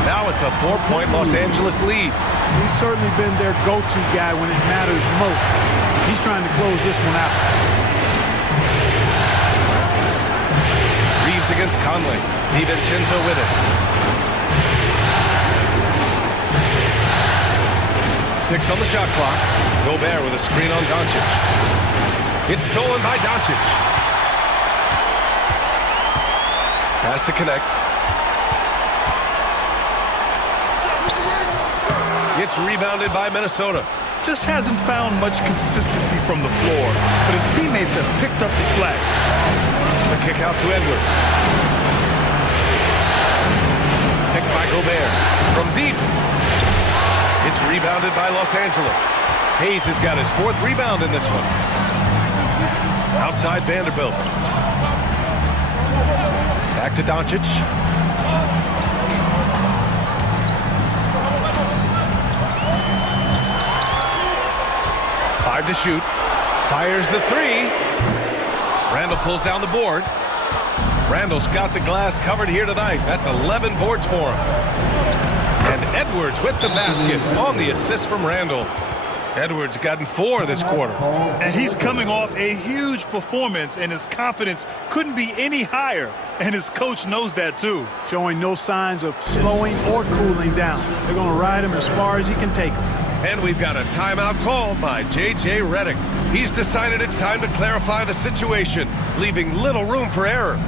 Now it's a 4-point Los Angeles lead. He's certainly been their go-to guy when it matters most. He's trying to close this one out. Reeves against Conley. DiVincenzo with it. 6 on the shot clock. Gobert with a screen on Doncic. It's stolen by Doncic. Has to connect. It's rebounded by Minnesota. Just hasn't found much consistency from the floor, but his teammates have picked up the slack. The kick out to Edwards. Picked by Gobert. From deep. It's rebounded by Los Angeles. Hayes has got his 4th rebound in this one. Outside Vanderbilt. Back to Doncic. Five to shoot. Fires the 3. Randall pulls down the board. Randall's got the glass covered here tonight. That's 11 boards for him. And Edwards with the basket on the assist from Randall. Edwards gotten 4 this quarter. And he's coming off a huge performance, and his confidence couldn't be any higher. And his coach knows that, too. Showing no signs of slowing or cooling down. They're going to ride him as far as he can take him. And we've got a timeout called by J.J. Redick. He's decided it's time to clarify the situation, leaving little room for error.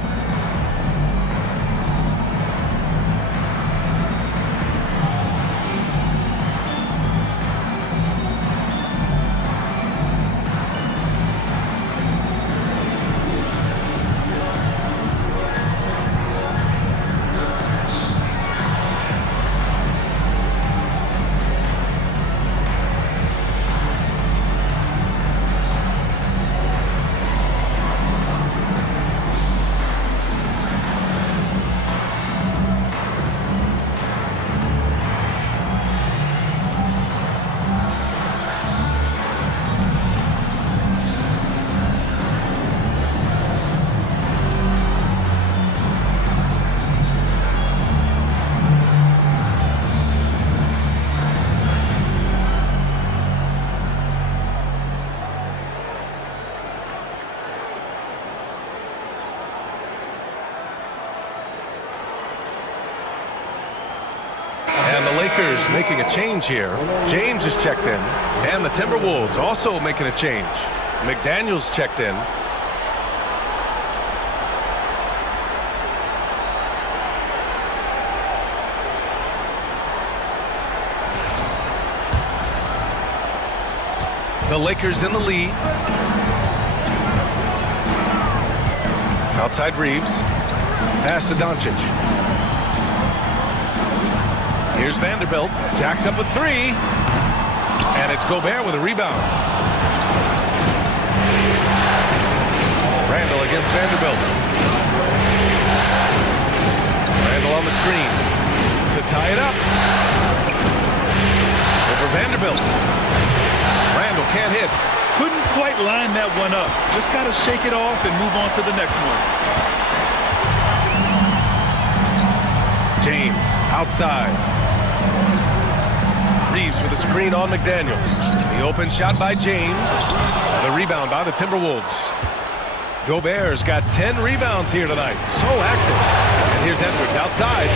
Lakers making a change here. James is checked in, and the Timberwolves also making a change. McDaniels checked in. The Lakers in the lead. Outside Reeves. Pass to Doncic. Here's Vanderbilt. Jacks up with 3. And it's Gobert with a rebound. Randall against Vanderbilt. Randall on the screen to tie it up. Over Vanderbilt. Randall can't hit. Couldn't quite line that one up. Just got to shake it off and move on to the next one. James outside. Reeves with a screen on McDaniels. The open shot by James. The rebound by the Timberwolves. Gobert's got 10 rebounds here tonight. So active. And here's Edwards outside.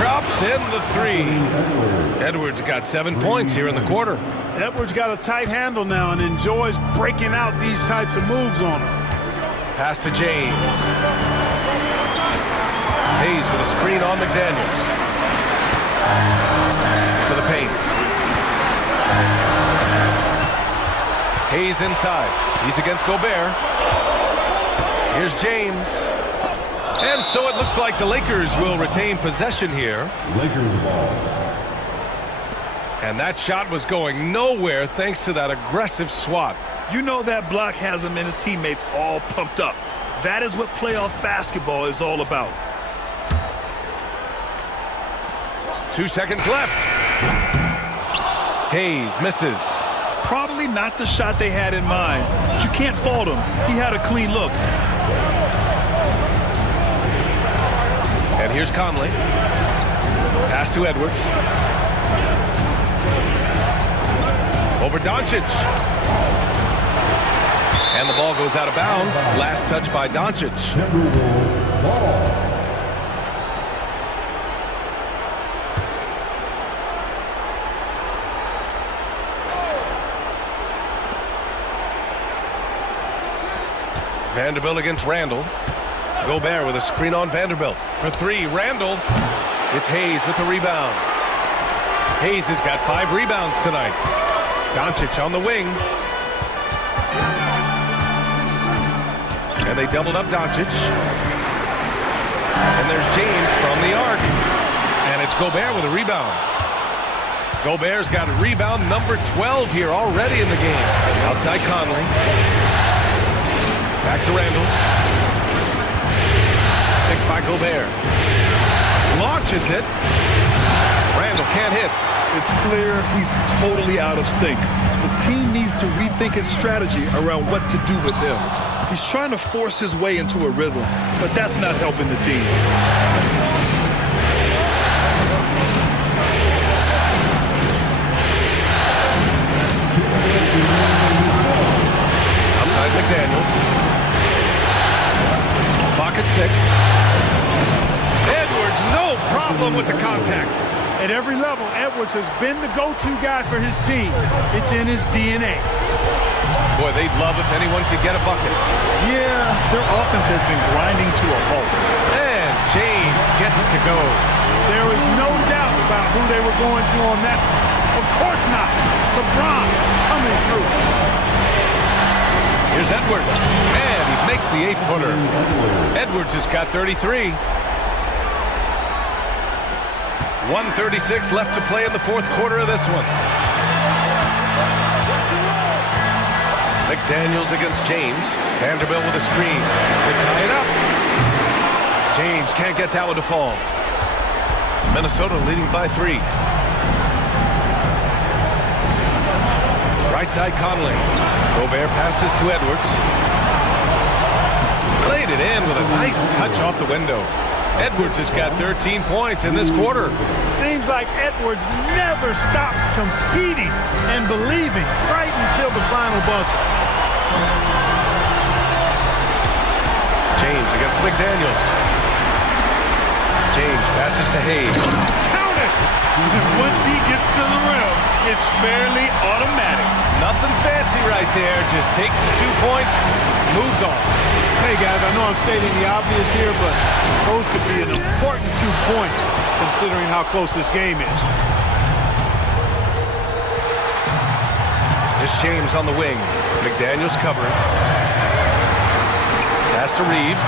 Drops in the 3. Edwards got 7 points here in the quarter. Edwards got a tight handle now and enjoys breaking out these types of moves on him. Pass to James. Hayes with a screen on McDaniels. To the paint. Hayes inside. He's against Gobert. Here's James. And so it looks like the Lakers will retain possession here. Lakers ball. And that shot was going nowhere thanks to that aggressive swat. You know that block has him and his teammates all pumped up. That is what playoff basketball is all about. 2 seconds left. Hayes misses. Probably not the shot they had in mind, but you can't fault him. He had a clean look. And here's Conley. Pass to Edwards. Over Doncic. And the ball goes out of bounds. Last touch by Doncic. Timberwolves ball. Vanderbilt against Randall. Gobert with a screen on Vanderbilt. For three, Randall. It's Hayes with the rebound. Hayes has got 5 rebounds tonight. Doncic on the wing. And they doubled up Doncic. And there's James from the arc. And it's Gobert with a rebound. Gobert's got a rebound number 12 here already in the game. Outside Conley. Back to Randall. Picked by Gobert. Launches it. Randall can't hit. It's clear he's totally out of sync. The team needs to rethink its strategy around what to do with him. He's trying to force his way into a rhythm, but that's not helping the team. Outside McDaniels. Clock at 6. Edwards, no problem with the contact. At every level, Edwards has been the go-to guy for his team. It's in his DNA. Boy, they'd love if anyone could get a bucket. Yeah, their offense has been grinding to a halt. And James gets it to go. There is no doubt about who they were going to on that. Of course not. LeBron coming through. Here's Edwards. And he makes the 8-footer. Edwards has got 33. 1:36 left to play in the fourth quarter of this one. McDaniels against James. Vanderbilt with a screen to tie it up. James can't get that one to fall. Minnesota leading by 3. Right side Conley. Gobert passes to Edwards. Played it in with a nice touch off the window. Edwards has got 13 points in this quarter. Seems like Edwards never stops competing and believing right until the final buzzer. James against McDaniels. James passes to Hayes. Count it! Once he gets to the rim, it's fairly automatic. Nothing fancy right there. Just takes his 2 points, moves on. Hey, guys, I know I'm stating the obvious here, but those could be an important 2 points considering how close this game is. It's James on the wing. McDaniels covering. Pass to Reeves.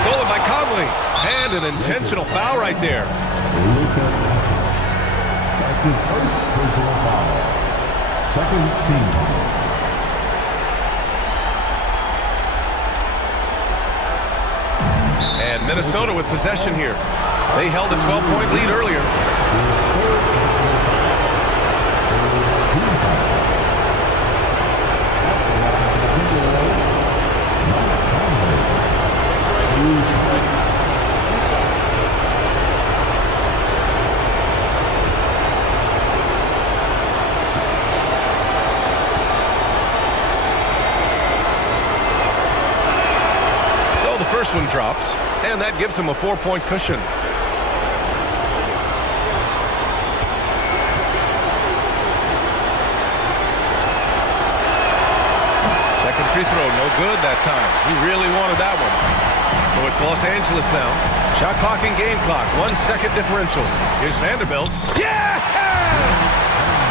Stolen by Conley. And an intentional foul right there. That's his first personal foul. Second team foul. And Minnesota with possession here. They held a 12-point lead earlier. So the first one drops, and that gives them a 4-point cushion. free throw, no good that time. He really wanted that one. So it's Los Angeles now. Shot clock and game clock, 1 second differential. Here's Vanderbilt. Yes!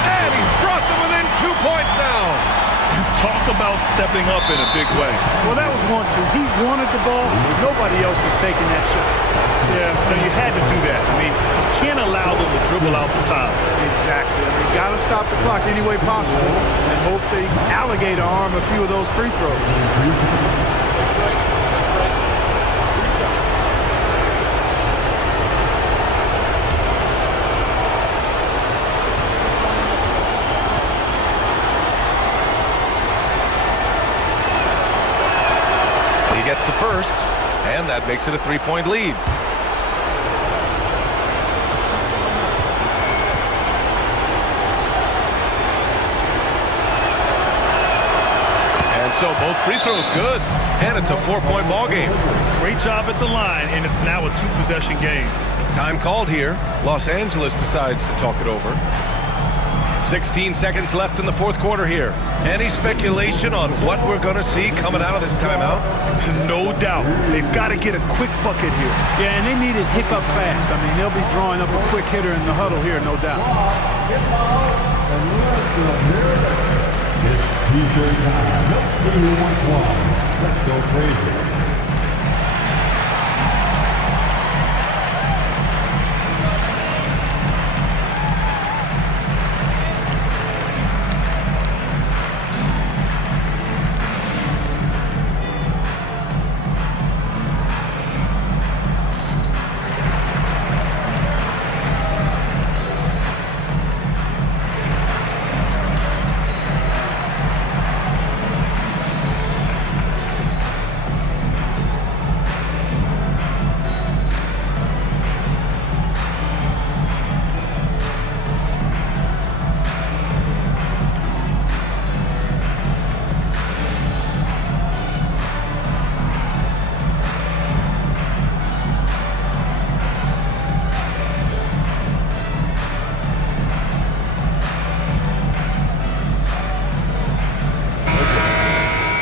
And he's brought them within 2 points now. Talk about stepping up in a big way. Well, that was 1-2. He wanted the ball. Nobody else was taking that shot. Yeah, no, you had to do that. I mean, you can't allow them to dribble out the time. Exactly. You got to stop the clock any way possible and hope they alligator arm a few of those free throws. He gets the first, and that makes it a 3-point lead. And so both free throws good, and it's a 4-point ball game. Great job at the line, and it's now a 2-possession game. Time called here. Los Angeles decides to talk it over. 16 seconds left in the fourth quarter here. Any speculation on what we're going to see coming out of this timeout? No doubt. They've got to get a quick bucket here. Yeah, and they need it hiccup fast. I mean, they'll be drawing up a quick hitter in the huddle here, no doubt. It's T-shirt time. Let's see who wants one. Let's go crazy.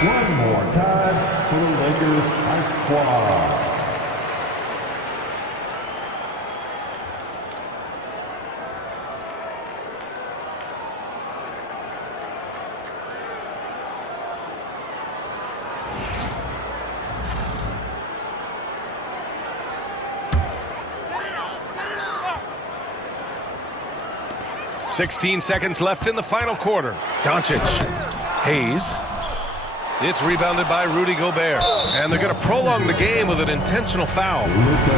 One more time for the Lakers Ice Squad. $16 seconds left in the final quarter. Doncic. Hayes. It's rebounded by Rudy Gobert. And they're going to prolong the game with an intentional foul.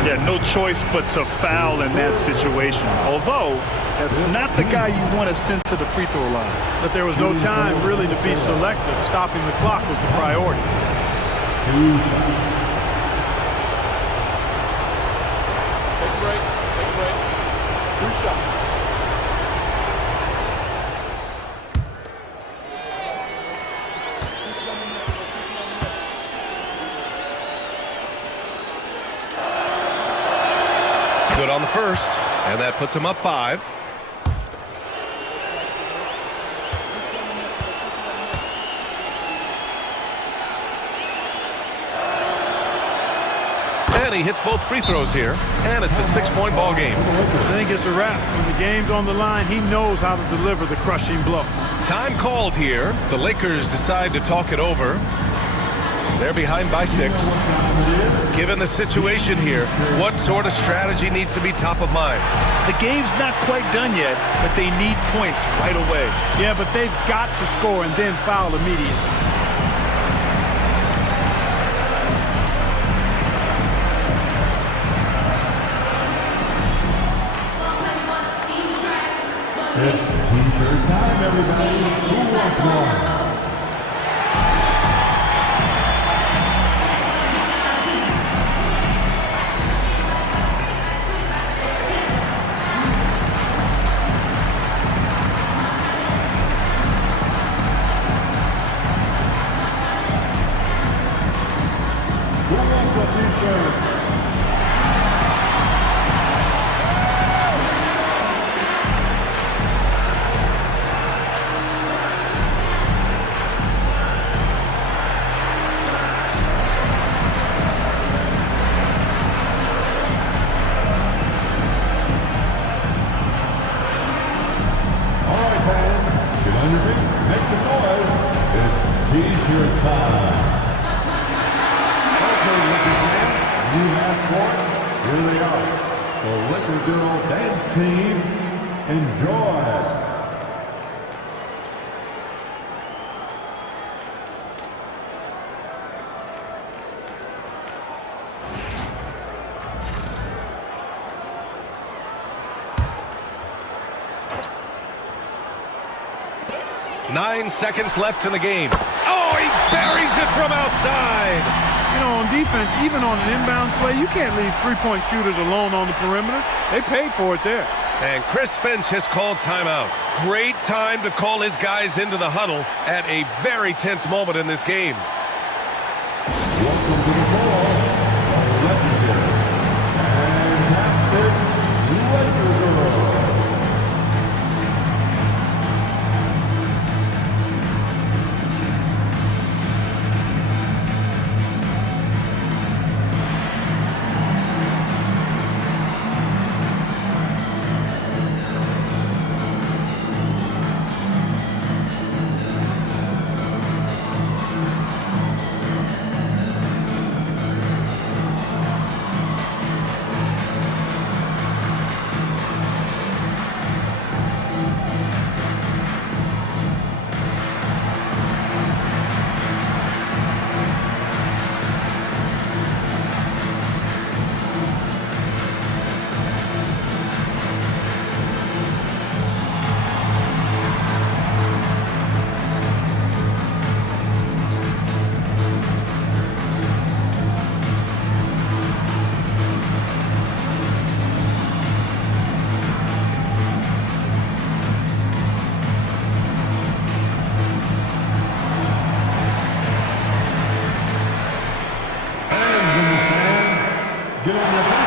Yeah, no choice but to foul in that situation. Although, that's not the guy you want to send to the free throw line. But there was no time really to be selective. Stopping the clock was the priority. Take a break. Take a break. 2 shots. Good on the first, and that puts him up 5. And he hits both free throws here, and it's a 6-point ball game. I think it's a wrap. When the game's on the line, he knows how to deliver the crushing blow. Time called here. The Lakers decide to talk it over. They're behind by 6. Given the situation here, what sort of strategy needs to be top of mind? The game's not quite done yet, but they need points right away. Yeah, but they've got to score and then foul immediately. It's T-shirt time, everybody. Who wants one? Who wants a T-shirt? Here they are, the Laker Girl Dance Team. Enjoy. 9 seconds left in the game. Oh, he buries it from outside. You know, on defense, even on an inbounds play, you can't leave three-point shooters alone on the perimeter. They paid for it there. And Chris Finch has called timeout. Great time to call his guys into the huddle at a very tense moment in this game. Welcome to the ball, the legendary, fantastic Laker Girl. Get on your feet.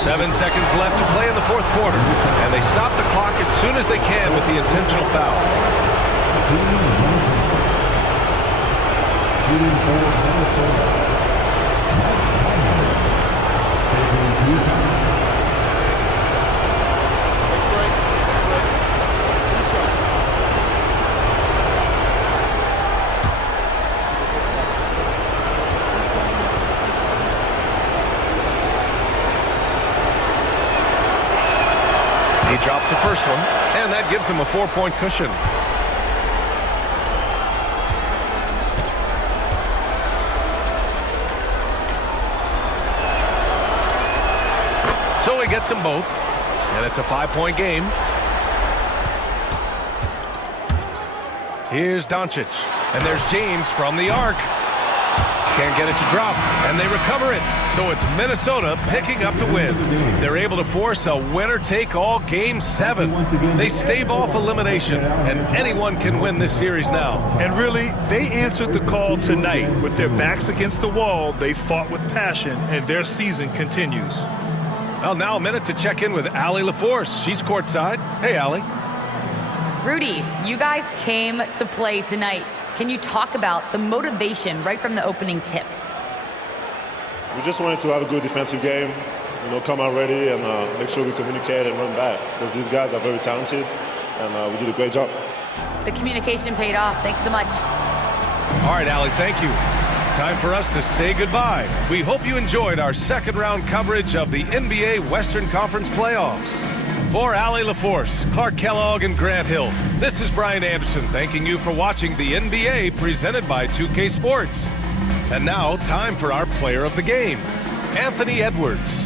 7 seconds left to play in the fourth quarter, and they stop the clock as soon as they can with the intentional foul. Shooting for Minnesota. Taking 2 times. He drops the first one, and that gives him a 4-point cushion. So he gets them both, and it's a 5-point game. Here's Doncic, and there's James from the arc. Can't get it to drop, and they recover it. So it's Minnesota picking up the win. They're able to force a winner-take-all Game 7. They stave off elimination, and anyone can win this series now. And really, they answered the call tonight. With their backs against the wall, they fought with passion, and their season continues. Well, now a minute to check in with Allie LaForce. She's courtside. Hey, Allie. Rudy, you guys came to play tonight. Can you talk about the motivation right from the opening tip? We just wanted to have a good defensive game, come out ready and make sure we communicate and run back, because these guys are very talented, and we did a great job. The communication paid off. Thanks so much. All right, Allie, thank you. Time for us to say goodbye. We hope you enjoyed our second-round coverage of the NBA Western Conference playoffs. For Allie LaForce, Clark Kellogg, and Grant Hill, this is Brian Anderson thanking you for watching the NBA presented by 2K Sports. And now, time for our player of the game, Anthony Edwards.